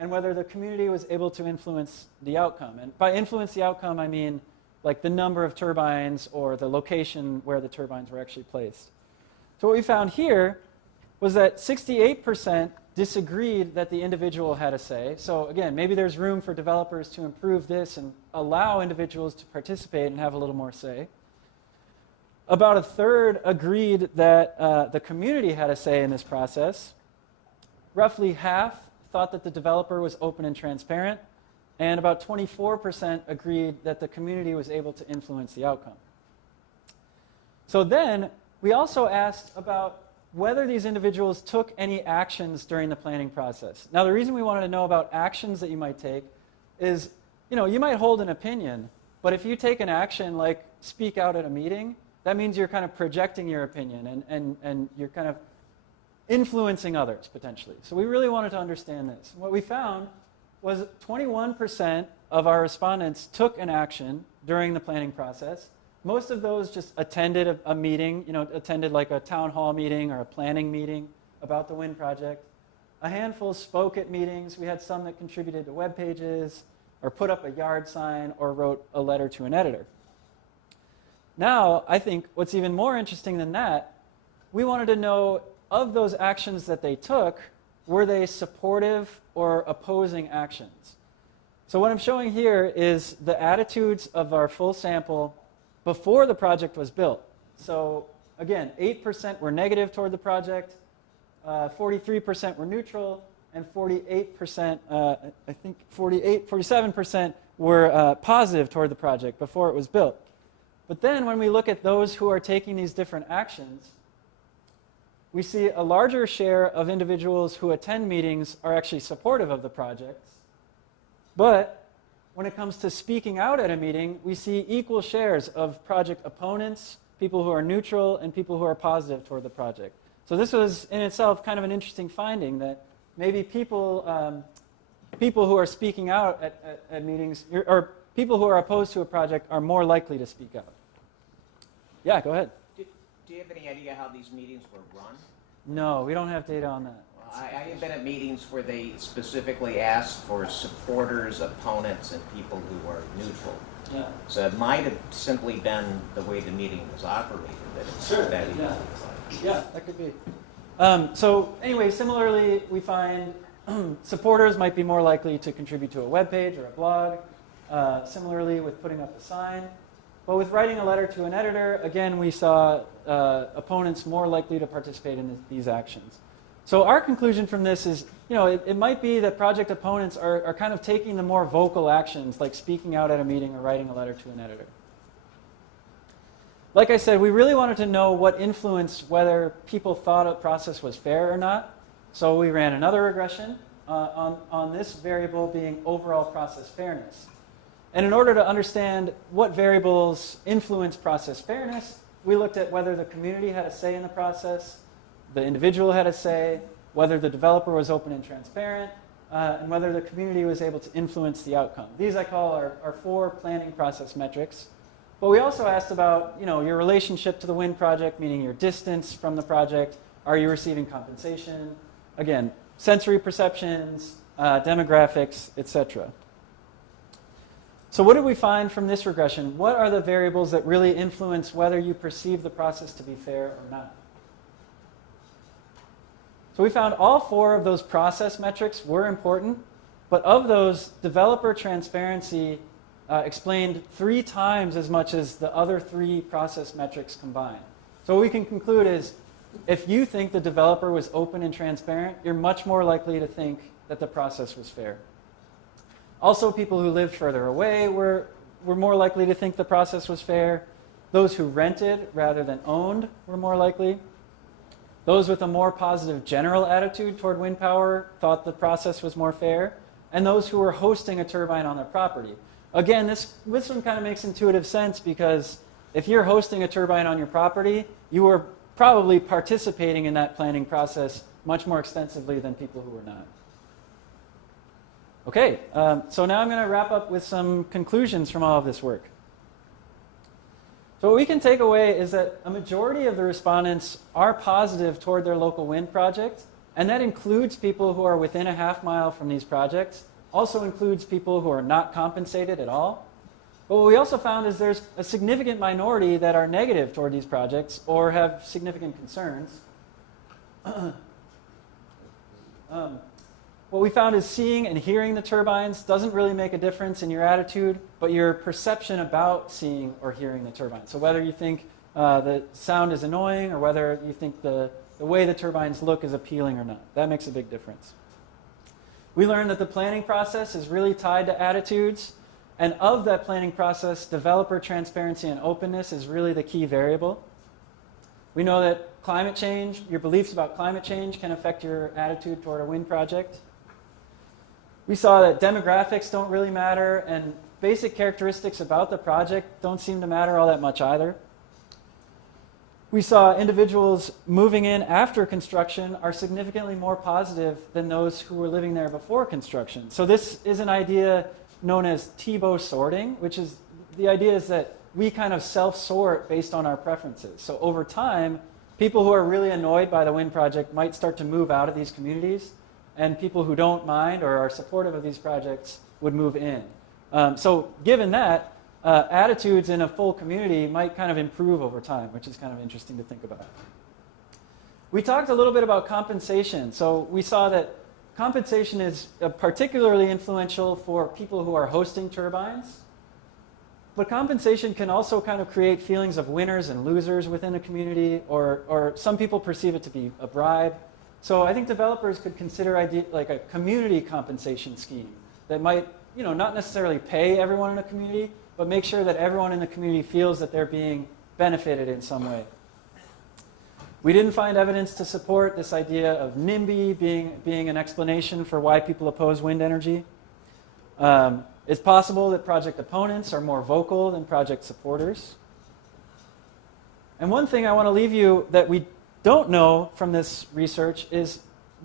and whether the community was able to influence the outcome. And by influence the outcome, I mean like the number of turbines or the location where the turbines were actually placed. So what we found here was that 68% disagreed that the individual had a say. So again, maybe there's room for developers to improve this and allow individuals to participate and have a little more say. About a third agreed that the community had a say in this process. Roughly half thought that the developer was open and transparent. And about 24% agreed that the community was able to influence the outcome. So then we also asked about whether these individuals took any actions during the planning process. Now, the reason we wanted to know about actions that you might take is, you might hold an opinion, but if you take an action like speak out at a meeting, that means you're kind of projecting your opinion and you're kind of influencing others, potentially. So we really wanted to understand this. What we found was 21% of our respondents took an action during the planning process. Most of those just attended a meeting, attended like a town hall meeting or a planning meeting about the wind project. A handful spoke at meetings. We had some that contributed to web pages or put up a yard sign or wrote a letter to an editor. Now, I think what's even more interesting than that, we wanted to know, of those actions that they took, were they supportive or opposing actions? So what I'm showing here is the attitudes of our full sample before the project was built. So again, 8% were negative toward the project, 43% were neutral, and 47% were positive toward the project before it was built. But then when we look at those who are taking these different actions, we see a larger share of individuals who attend meetings are actually supportive of the projects. But when it comes to speaking out at a meeting, we see equal shares of project opponents, people who are neutral, and people who are positive toward the project. So this was in itself kind of an interesting finding, that maybe people who are speaking out at meetings, or people who are opposed to a project, are more likely to speak out. Yeah, go ahead. Do you have any idea how these meetings were run? No, we don't have data on that. Well, I have been at meetings where they specifically asked for supporters, opponents, and people who are neutral. Yeah. So it might have simply been the way the meeting was operated that it's that easy. Yeah, that could be. So anyway, similarly, we find supporters might be more likely to contribute to a web page or a blog. Similarly, with putting up a sign. But with writing a letter to an editor, again, we saw opponents more likely to participate in these actions. So our conclusion from this is, it might be that project opponents are kind of taking the more vocal actions, like speaking out at a meeting or writing a letter to an editor. Like I said, we really wanted to know what influenced whether people thought a process was fair or not. So we ran another regression on this variable being overall process fairness. And in order to understand what variables influence process fairness, we looked at whether the community had a say in the process, the individual had a say, whether the developer was open and transparent, and whether the community was able to influence the outcome. These I call our 4 planning process metrics. But we also asked about, your relationship to the wind project, meaning your distance from the project. Are you receiving compensation? Again, sensory perceptions, demographics, etc. So what did we find from this regression? What are the variables that really influence whether you perceive the process to be fair or not? So we found all 4 of those process metrics were important, but of those, developer transparency explained 3 times as much as the other 3 process metrics combined. So what we can conclude is, if you think the developer was open and transparent, you're much more likely to think that the process was fair. Also, people who lived further away were more likely to think the process was fair. Those who rented rather than owned were more likely. Those with a more positive general attitude toward wind power thought the process was more fair. And those who were hosting a turbine on their property. Again, this one kind of makes intuitive sense, because if you're hosting a turbine on your property, you are probably participating in that planning process much more extensively than people who were not. Okay, so now I'm going to wrap up with some conclusions from all of this work. So what we can take away is that a majority of the respondents are positive toward their local wind project, and that includes people who are within a half mile from these projects, also includes people who are not compensated at all. But what we also found is there's a significant minority that are negative toward these projects or have significant concerns. What we found is seeing and hearing the turbines doesn't really make a difference in your attitude, but your perception about seeing or hearing the turbine. So whether you think the sound is annoying or whether you think the way the turbines look is appealing or not, that makes a big difference. We learned that the planning process is really tied to attitudes, and of that planning process, developer transparency and openness is really the key variable. We know that climate change, your beliefs about climate change, can affect your attitude toward a wind project. We saw that demographics don't really matter, and basic characteristics about the project don't seem to matter all that much either. We saw individuals moving in after construction are significantly more positive than those who were living there before construction. So this is an idea known as Thiebaud sorting, which is, the idea is that we kind of self-sort based on our preferences. So over time, people who are really annoyed by the wind project might start to move out of these communities, and people who don't mind or are supportive of these projects would move in. So given that, attitudes in a full community might kind of improve over time, which is kind of interesting to think about. We talked a little bit about compensation. So we saw that compensation is particularly influential for people who are hosting turbines. But compensation can also kind of create feelings of winners and losers within a community, or some people perceive it to be a bribe. So I think developers could consider like a community compensation scheme that might, not necessarily pay everyone in a community, but make sure that everyone in the community feels that they're being benefited in some way. We didn't find evidence to support this idea of NIMBY being an explanation for why people oppose wind energy. It's possible that project opponents are more vocal than project supporters. And one thing I want to leave you that we don't know from this research is,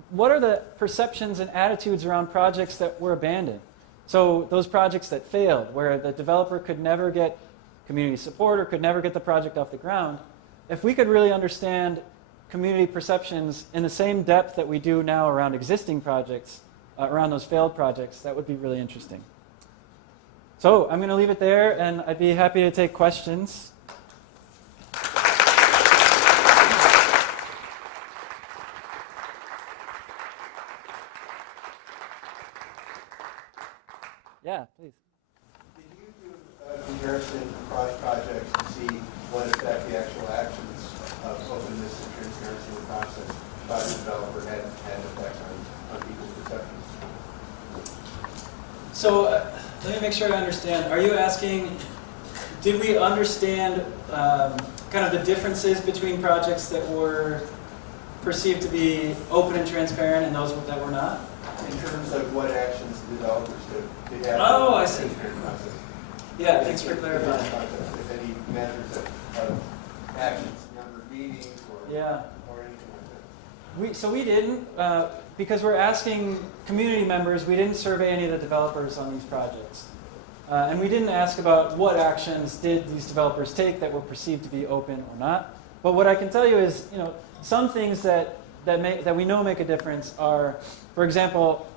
what are the perceptions and attitudes around projects that were abandoned? So those projects that failed, where the developer could never get community support or could never get the project off the ground. If we could really understand community perceptions in the same depth that we do now around existing projects, around those failed projects, that would be really interesting. So I'm going to leave it there, and I'd be happy to take questions. Yeah, please. Did you do a comparison across projects to see what effect the actual actions of openness and transparency in the process by the developer had effect on people's perceptions? So let me make sure I understand. Are you asking, did we understand kind of the differences between projects that were perceived to be open and transparent and those that were not? In terms of what actions the developers did have. Oh, I see. Process. Yeah, thanks for clarifying. If any measures of actions, number of meetings, or anything like that. So we didn't. because we're asking community members, we didn't survey any of the developers on these projects. And we didn't ask about what actions did these developers take that were perceived to be open or not. But what I can tell you is, some things that we know make a difference are, for example,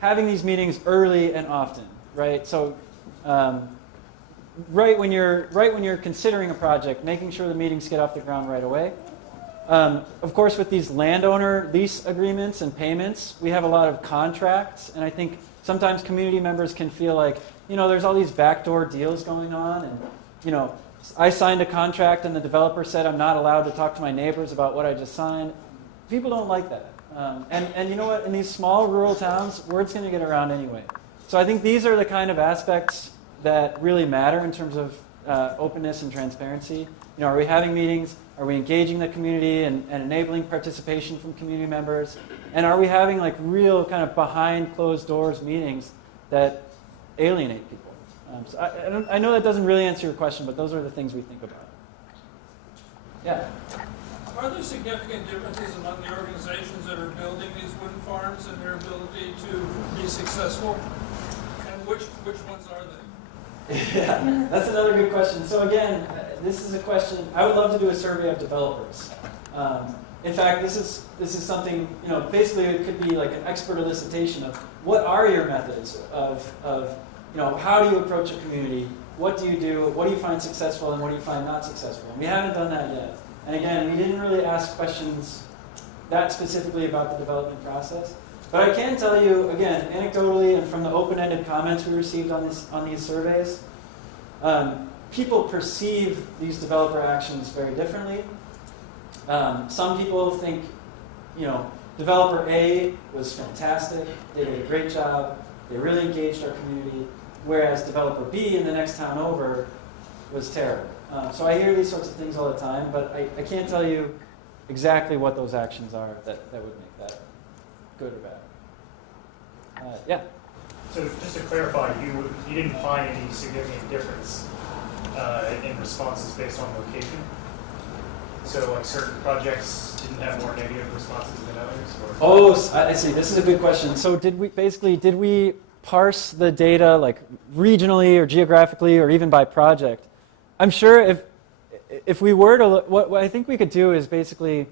having these meetings early and often, right? So, right when you're considering a project, making sure the meetings get off the ground right away. Of course, with these landowner lease agreements and payments, we have a lot of contracts, and I think sometimes community members can feel like, there's all these backdoor deals going on, and I signed a contract and the developer said I'm not allowed to talk to my neighbors about what I just signed. People don't like that. And you know what? In these small rural towns, word's going to get around anyway. So I think these are the kind of aspects that really matter in terms of openness and transparency. Are we having meetings? Are we engaging the community and enabling participation from community members? And are we having like real kind of behind closed doors meetings that alienate people? So I know that doesn't really answer your question, but those are the things we think about. Yeah? Are there significant differences among the organizations that are building these wind farms and their ability to be successful? And which ones are they? Yeah, that's another good question. So again, this is a question, I would love to do a survey of developers. In fact, this is something, basically it could be like an expert elicitation of what are your methods of how do you approach a community? What do you do? What do you find successful and what do you find not successful? And we haven't done that yet. And again, we didn't really ask questions that specifically about the development process. But I can tell you, again, anecdotally and from the open-ended comments we received on these surveys, people perceive these developer actions very differently. Some people think, developer A was fantastic, they did a great job, they really engaged our community, whereas developer B in the next town over was terrible. So I hear these sorts of things all the time, but I can't tell you exactly what those actions are that would make that good or bad. Yeah? So just to clarify, you didn't find any significant difference in responses based on location? So like certain projects didn't have more negative responses than others? Or? Oh, I see. This is a good question. So did we parse the data like regionally or geographically or even by project? I'm sure if we were to look, what I think we could do is basically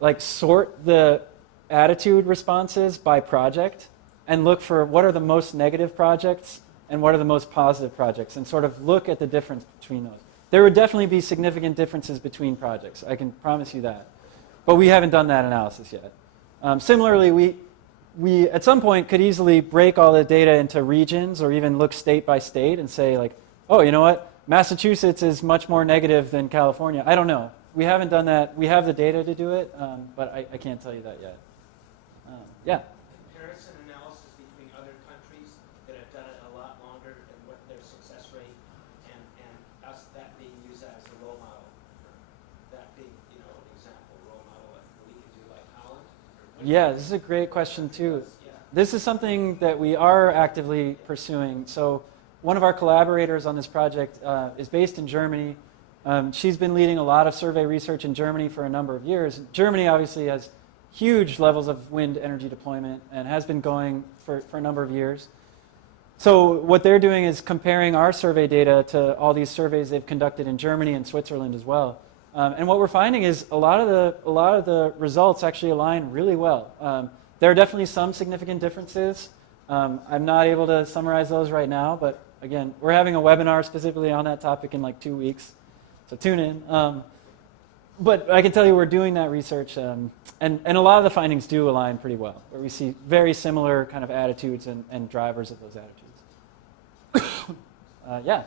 like sort the attitude responses by project and look for what are the most negative projects and what are the most positive projects and sort of look at the difference between those. There would definitely be significant differences between projects. I can promise you that. But we haven't done that analysis yet. Similarly, we at some point could easily break all the data into regions or even look state by state and say like, oh, you know what? Massachusetts is much more negative than California. I don't know. We haven't done that. We have the data to do it, but I can't tell you that yet. Yeah? Comparison analysis between other countries that have done it a lot longer and what their success rate and us that being used as a role model. That being, an example, role model that we could do like Holland. Yeah, this is a great question too. This is something that we are actively pursuing. So one of our collaborators on this project is based in Germany. She's been leading a lot of survey research in Germany for a number of years. Germany obviously has huge levels of wind energy deployment and has been going for a number of years. So what they're doing is comparing our survey data to all these surveys they've conducted in Germany and Switzerland as well. And what we're finding is a lot of the results actually align really well. There are definitely some significant differences. I'm not able to summarize those right now, but again, we're having a webinar specifically on that topic in like 2 weeks, so tune in. But I can tell you we're doing that research, and a lot of the findings do align pretty well, where we see very similar kind of attitudes and drivers of those attitudes. Yeah? Did you ask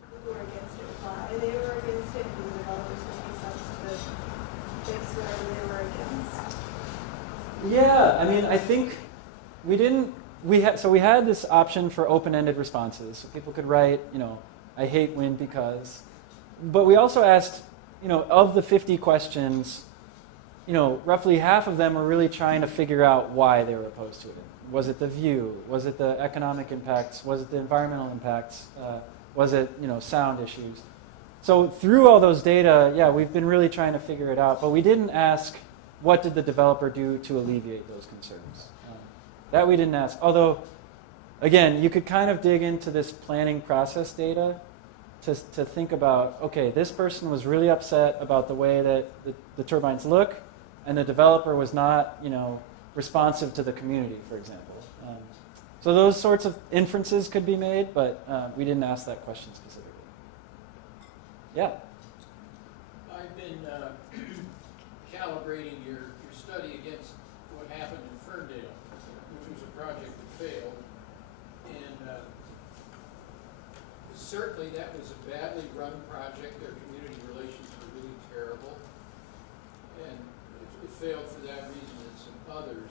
the people who were against it why they were against it, and the developers taking steps to fix whatever they were against? Yeah, I mean, I think we didn't. We had this option for open-ended responses, so people could write, I hate wind because. But we also asked, of the 50 questions, roughly half of them were really trying to figure out why they were opposed to it. Was it the view? Was it the economic impacts? Was it the environmental impacts? Was it, sound issues? So through all those data, yeah, we've been really trying to figure it out. But we didn't ask, what did the developer do to alleviate those concerns? That we didn't ask. Although, again, you could kind of dig into this planning process data to think about, okay, this person was really upset about the way that the turbines look, and the developer was not, responsive to the community, for example. So those sorts of inferences could be made, but we didn't ask that question specifically. Yeah? I've been calibrating your study against what happened in Ferndale, which was a project that failed. And certainly that was a badly run project. Their community relations were really terrible. And it failed for that reason and some others.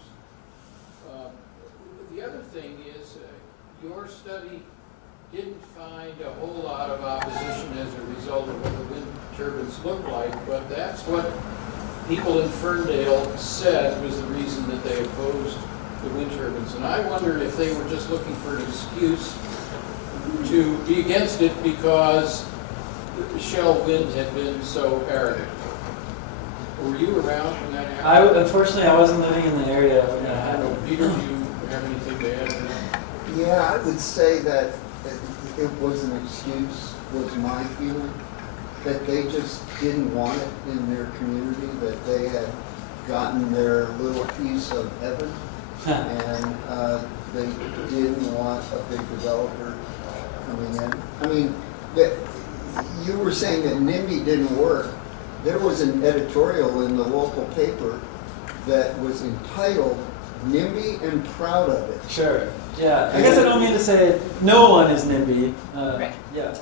The other thing is your study didn't find a whole lot of opposition as a result of what the wind turbines look like, but that's what people in Ferndale said was the reason that they opposed the wind turbines. And I wonder if they were just looking for an excuse to be against it because Shell Wind had been so arrogant. Were you around when that happened? Unfortunately, I wasn't living in the area when that happened. Peter, do you have anything to add to that? Yeah, I would say that it was an excuse, was my feeling, that they just didn't want it in their community, that they had gotten their little piece of heaven, and they didn't want a big developer coming in. I mean, you were saying that NIMBY didn't work. There was an editorial in the local paper that was entitled NIMBY and Proud of It. Sure. Yeah. I guess I don't mean to say no one is NIMBY. Right. Yeah.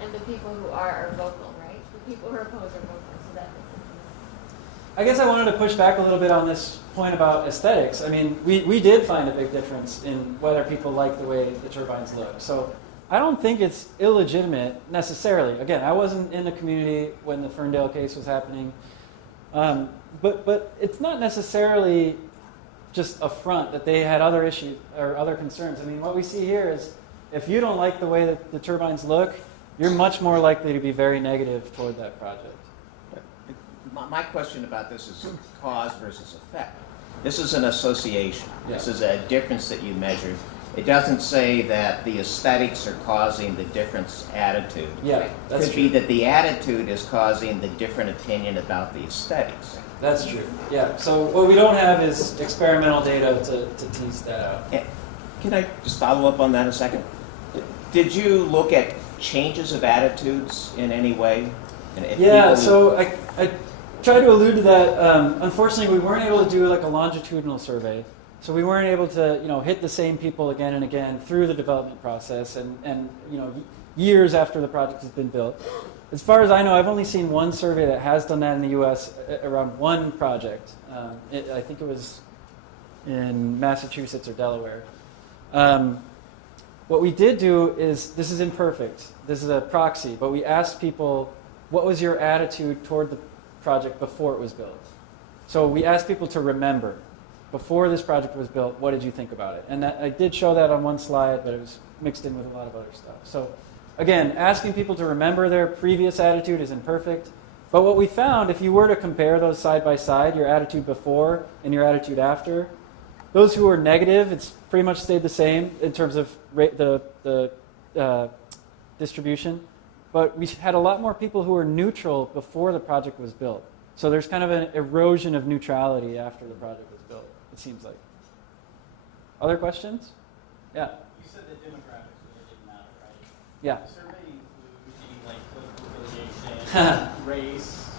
And the people who are vocal, right? The people who are opposed are vocal, so that makes sense. I guess I wanted to push back a little bit on this point about aesthetics. I mean, we did find a big difference in whether people like the way the turbines look. So I don't think it's illegitimate necessarily. Again, I wasn't in the community when the Ferndale case was happening. But it's not necessarily just a front that they had other issues or other concerns. I mean, what we see here is if you don't like the way that the turbines look, you're much more likely to be very negative toward that project. My question about this is cause versus effect. This is an association. Yeah. This is a difference that you measure. It doesn't say that the aesthetics are causing the different attitude. Yeah, that's Could be that the attitude is causing the different opinion about the aesthetics. That's true. Yeah. So what we don't have is experimental data to tease that out. Yeah. Can I just follow up on that a second? Did you look at changes of attitudes in any way? Yeah. So I tried to allude to that. Unfortunately, we weren't able to do like a longitudinal survey. So we weren't able to, hit the same people again and again through the development process and years after the project has been built. As far as I know, I've only seen one survey that has done that in the U.S. around one project. I think it was in Massachusetts or Delaware. What we did do is, this is imperfect. This is a proxy, but we asked people, what was your attitude toward the project before it was built? So we asked people to remember. Before this project was built, what did you think about it? And I did show that on one slide, but it was mixed in with a lot of other stuff. So again, asking people to remember their previous attitude is imperfect. But what we found, if you were to compare those side by side, your attitude before and your attitude after, those who were negative, it's pretty much stayed the same in terms of the distribution. But we had a lot more people who were neutral before the project was built. So there's kind of an erosion of neutrality after the project was built, it seems like. Other questions? Yeah. You said that demographics really didn't matter, right? Yeah. The survey includes things like political affiliation, race,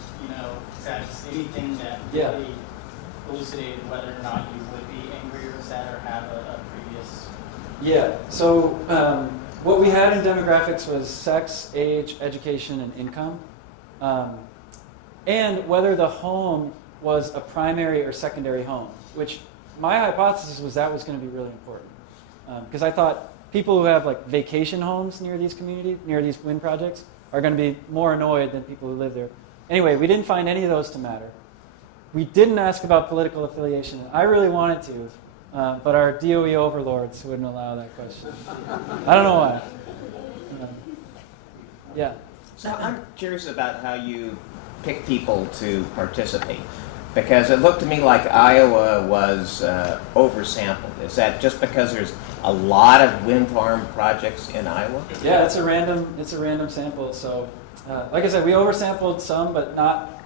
sex, anything that really elucidated whether or not you would be angry or upset or have a previous. Yeah. So what we had in demographics was sex, age, education, and income. And whether the home was a primary or secondary home, which my hypothesis was that was going to be really important. Because I thought people who have like vacation homes near these communities, near these wind projects, are going to be more annoyed than people who live there. Anyway, we didn't find any of those to matter. We didn't ask about political affiliation. I really wanted to, but our DOE overlords wouldn't allow that question. I don't know why. Yeah. So I'm curious about how you pick people to participate. Because it looked to me like Iowa was oversampled. Is that just because there's a lot of wind farm projects in Iowa? Yeah, it's a random sample. So, like I said, we oversampled some, but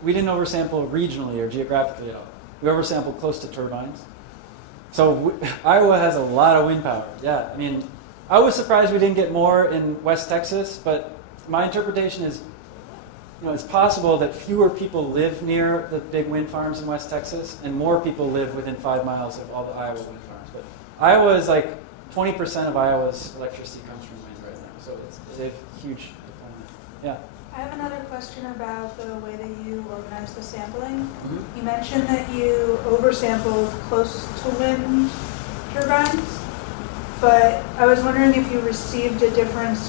we didn't oversample regionally or geographically at all. We oversampled close to turbines. So Iowa has a lot of wind power. Yeah, I mean, I was surprised we didn't get more in West Texas, but my interpretation is, it's possible that fewer people live near the big wind farms in West Texas, and more people live within 5 miles of all the Iowa wind farms. But Iowa is like 20% of Iowa's electricity comes from wind right now, so they have huge deployment. Yeah. I have another question about the way that you organize the sampling. Mm-hmm. You mentioned that you oversampled close to wind turbines, but I was wondering if you received a different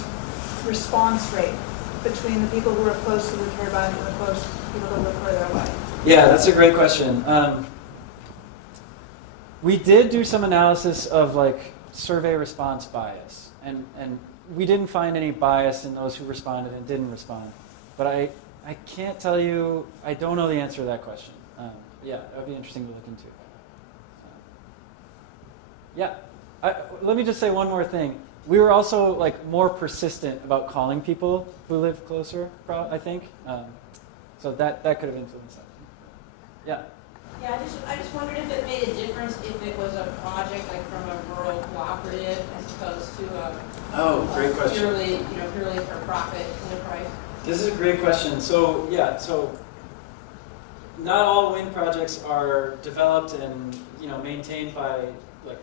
response rate between the people who are close to the turbines and the people who live further away. Yeah, that's a great question. We did do some analysis of survey response bias, and we didn't find any bias in those who responded and didn't respond. But I can't tell you, I don't know the answer to that question. Yeah, that would be interesting to look into. Yeah, let me just say one more thing. We were also more persistent about calling people who live closer, I think. So that could have influenced that. Yeah. Yeah, I just wondered if it made a difference if it was a project from a rural cooperative as opposed to great question. purely for profit enterprise. This is a great question. So not all wind projects are developed and maintained by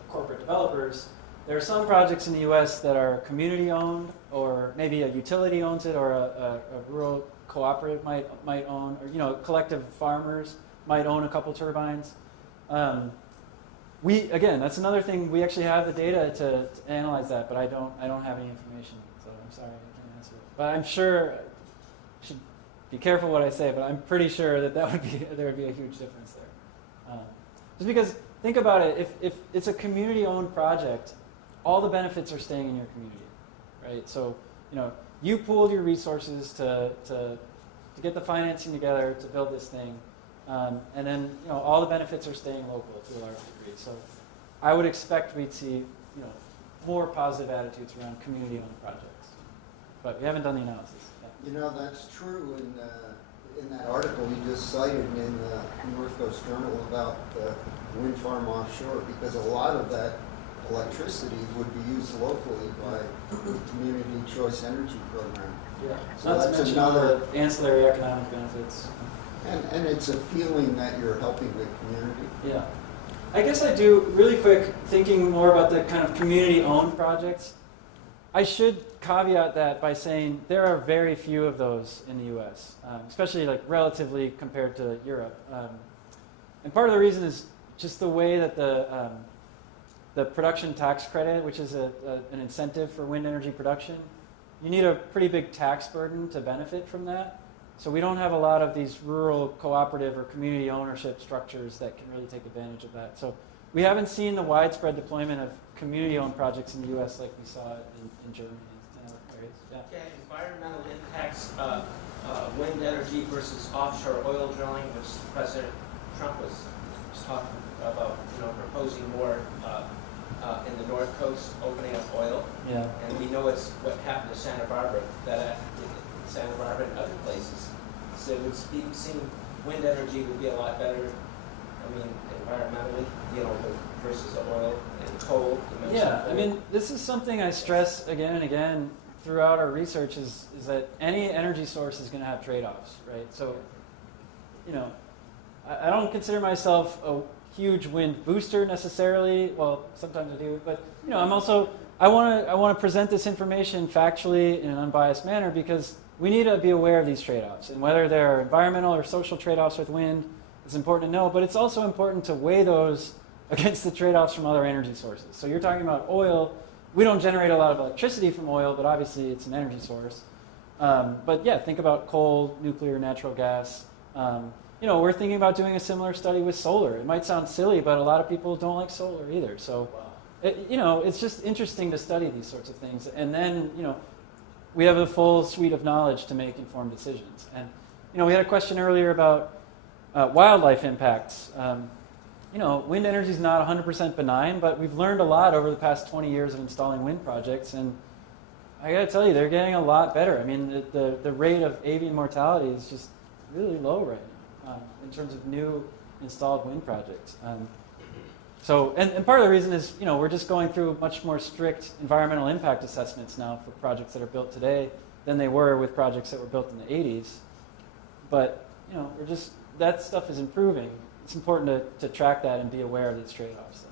corporate developers. There are some projects in the U.S. that are community owned, or maybe a utility owns it, or a rural cooperative might own, or collective farmers might own a couple turbines. That's another thing. We actually have the data to analyze that, but I don't have any information, so I'm sorry I can't answer it. But I'm sure, I should be careful what I say, but I'm pretty sure there would be a huge difference there. Just because, think about it, if it's a community-owned project, all the benefits are staying in your community, right? So, you pooled your resources to get the financing together to build this thing. And then, all the benefits are staying local to a large degree. So I would expect we'd see, more positive attitudes around community-owned projects. But we haven't done the analysis. Yeah. That's true in that article you just cited in the North Coast Journal about the wind farm offshore, because a lot of that electricity would be used locally by the Community Choice Energy Program. Yeah. So Not to that's mention another the ancillary economic benefits. And it's a feeling that you're helping the community. Yeah. I guess I do, really quick, thinking more about the kind of community-owned projects. I should caveat that by saying there are very few of those in the U.S., especially relatively compared to Europe. And part of the reason is just the way that the production tax credit, which is an incentive for wind energy production, you need a pretty big tax burden to benefit from that. So we don't have a lot of these rural cooperative or community ownership structures that can really take advantage of that. So we haven't seen the widespread deployment of community-owned projects in the U.S. like we saw in Germany and other areas. Yeah. Environmental impacts, wind energy versus offshore oil drilling, which President Trump was talking about, proposing more in the North Coast, opening up oil. Yeah. And we know it's what happened to Santa Barbara, Santa Barbara and other places. So it would seem wind energy would be a lot better, environmentally, versus oil and coal. Yeah, this is something I stress again and again throughout our research is that any energy source is going to have trade-offs, right? So, I don't consider myself a huge wind booster necessarily. Well, sometimes I do, but I'm also I want to present this information factually in an unbiased manner because we need to be aware of these trade-offs, and whether they're environmental or social trade-offs with wind is important to know, but it's also important to weigh those against the trade-offs from other energy sources. So you're talking about oil. We don't generate a lot of electricity from oil, but obviously it's an energy source. But yeah, think about coal, nuclear, natural gas. We're thinking about doing a similar study with solar. It might sound silly, but a lot of people don't like solar either. So, it's just interesting to study these sorts of things. And then, we have a full suite of knowledge to make informed decisions. And, we had a question earlier about wildlife impacts. You know, wind energy is not 100% benign, but we've learned a lot over the past 20 years of installing wind projects, and I got to tell you, they're getting a lot better. I mean, the rate of avian mortality is just really low right now in terms of new installed wind projects. So, and part of the reason is, you know, we're just going through much more strict environmental impact assessments now for projects that are built today than they were with projects that were built in the 80s. But, you know, that stuff is improving. It's important to track that and be aware of these trade-offs.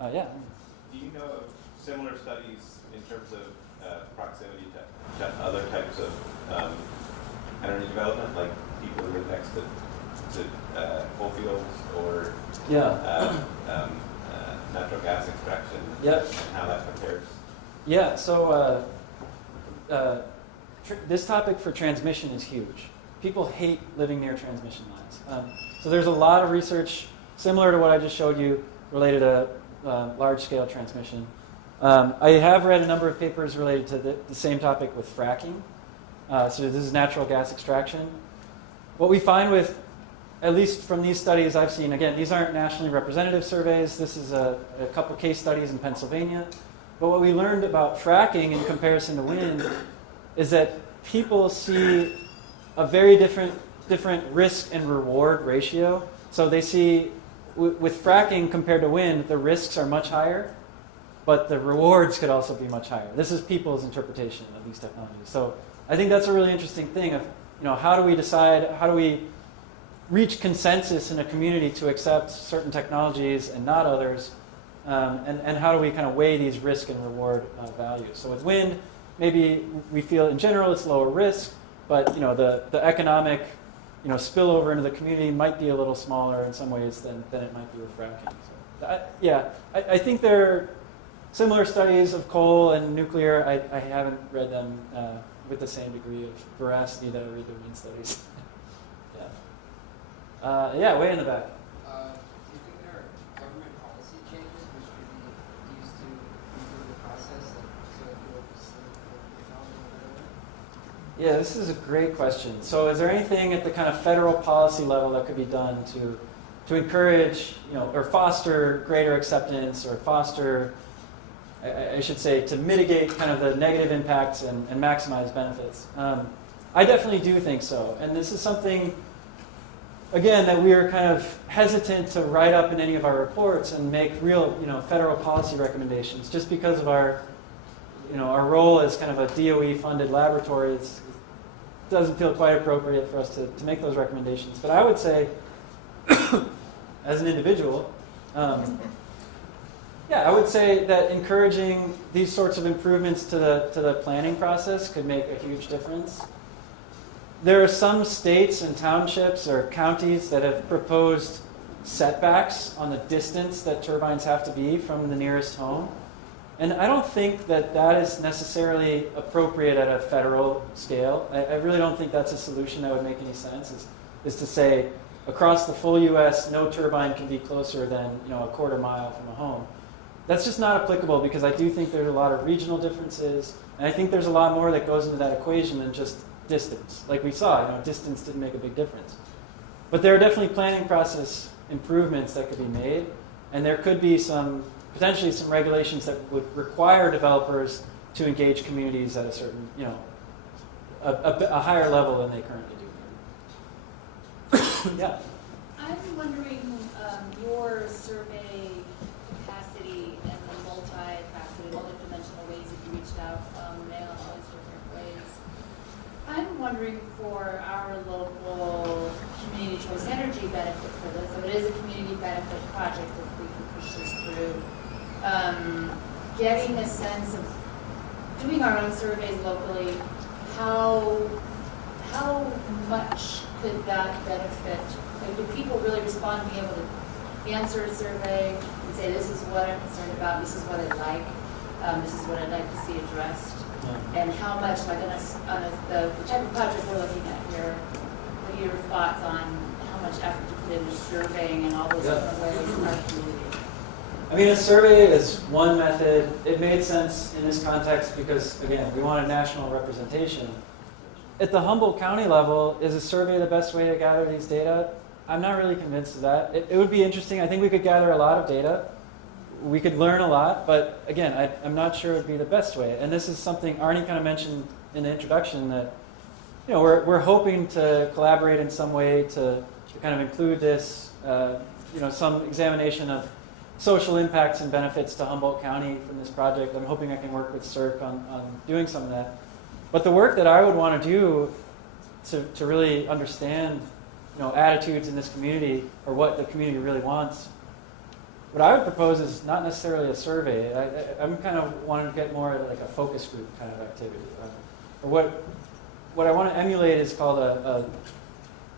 Yeah. Do you know of similar studies in terms of proximity to other types of energy development, like people who live next to coal fields or natural gas extraction, and how that compares? Yeah, so this topic for transmission is huge. People hate living near transmission lines. So there's a lot of research similar to what I just showed you related to large-scale transmission. I have read a number of papers related to the same topic with fracking. So this is natural gas extraction. What we find with, at least from these studies I've seen, again, these aren't nationally representative surveys. This is a couple case studies in Pennsylvania. But what we learned about fracking in comparison to wind is that people see a very different risk and reward ratio. So they see, with fracking compared to wind, the risks are much higher, but the rewards could also be much higher. This is people's interpretation of these technologies. So I think that's a really interesting thing of, you know, how do we decide, how do we reach consensus in a community to accept certain technologies and not others, and how do we kind of weigh these risk and reward values. So with wind, maybe we feel in general it's lower risk, but, you know, the economic, you know, spillover into the community might be a little smaller in some ways than it might be with fracking. So, I think there are similar studies of coal and nuclear. I haven't read them with the same degree of veracity that I read the wind studies. Yeah, way in the back. Do you think there are government policy changes which could be used to improve the process so that people facilitate technology? Yeah, this is a great question. So is there anything at the kind of federal policy level that could be done to encourage, you know, or foster greater acceptance, or foster, I should say, to mitigate kind of the negative impacts and maximize benefits? I definitely do think so. And this is something, again, that we are kind of hesitant to write up in any of our reports and make real, you know, federal policy recommendations, just because of our, you know, our role as kind of a DOE-funded laboratory. It doesn't feel quite appropriate for us to make those recommendations. But I would say, as an individual, I would say that encouraging these sorts of improvements to the planning process could make a huge difference. There are some states and townships or counties that have proposed setbacks on the distance that turbines have to be from the nearest home. And I don't think that is necessarily appropriate at a federal scale. I really don't think that's a solution that would make any sense, is to say across the full U.S., no turbine can be closer than, you know, a quarter mile from a home. That's just not applicable, because I do think there's a lot of regional differences, and I think there's a lot more that goes into that equation than just distance. Like we saw, you know, distance didn't make a big difference. But there are definitely planning process improvements that could be made, and there could be potentially some regulations that would require developers to engage communities at a certain, you know, a higher level than they currently do. Yeah. I'm wondering your survey capacity and the multi-dimensional ways that you reached out, may all those different ways. I'm wondering for our local community choice energy benefit for this, so it is a community benefit project if we can push this through, getting a sense of doing our own surveys locally, how much could that benefit? Like, do people really respond, being able to answer a survey and say, this is what I'm concerned about, this is what I'd like, this is what I'd like to see addressed? And how much, like the type of project we're looking at here, what are your thoughts on how much effort to put into surveying and all those different ways in our community? I mean, a survey is one method. It made sense in this context because, again, we want a national representation. at the Humboldt County level, is a survey the best way to gather these data? I'm not really convinced of that. It would be interesting. I think we could gather a lot of data. We could learn a lot, but again, I'm not sure it would be the best way. And this is something Arnie kind of mentioned in the introduction, that we're hoping to collaborate in some way to kind of include this, some examination of social impacts and benefits to Humboldt County from this project. I'm hoping I can work with CERC on doing some of that. But the work that I would want to do to really understand attitudes in this community, or what the community really wants, what I would propose is not necessarily a survey. I'm kind of wanting to get more like a focus group kind of activity. Or what I want to emulate is called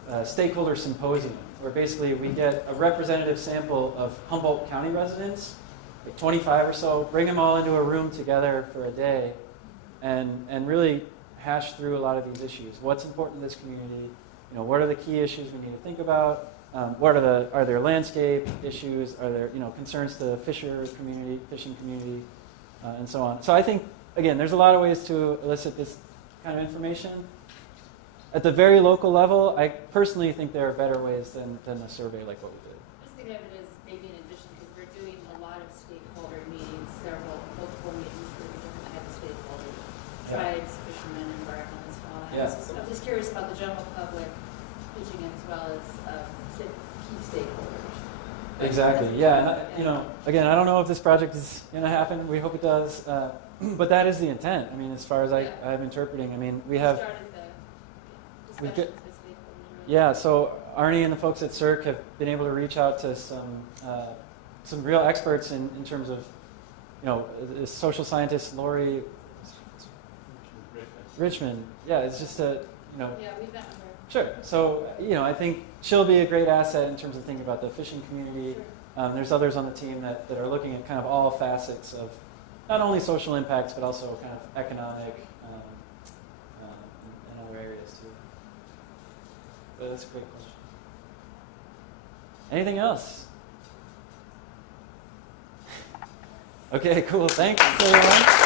a stakeholder symposium, where basically we get a representative sample of Humboldt County residents, like 25 or so, bring them all into a room together for a day, and really hash through a lot of these issues. What's important to this community? What are the key issues we need to think about? Are there landscape issues? Are there concerns to the fishing community, and so on? So I think, again, there's a lot of ways to elicit this kind of information. At the very local level, I personally think there are better ways than a survey like what we did. Just think of it as maybe in addition, because we're doing a lot of stakeholder meetings, multiple meetings with different types of stakeholders, tribes, fishermen, environmentalists, all that. Yeah. So I'm just curious about the general public pitching in, as well as key stakeholders. Exactly. Yeah. And again, I don't know if this project is going to happen. We hope it does. But that is the intent. I mean, as far as I'm interpreting, I mean, we have. Yeah. So Arnie and the folks at CERC have been able to reach out to some real experts in terms of, the social scientist Lori Richmond. Yeah. It's just Yeah, we've met with her. Sure. So, I think she'll be a great asset in terms of thinking about the fishing community. Sure. There's others on the team that are looking at kind of all facets of not only social impacts, but also kind of economic and other areas too. But that's a great question. Anything else? Okay, cool. Thanks, everyone.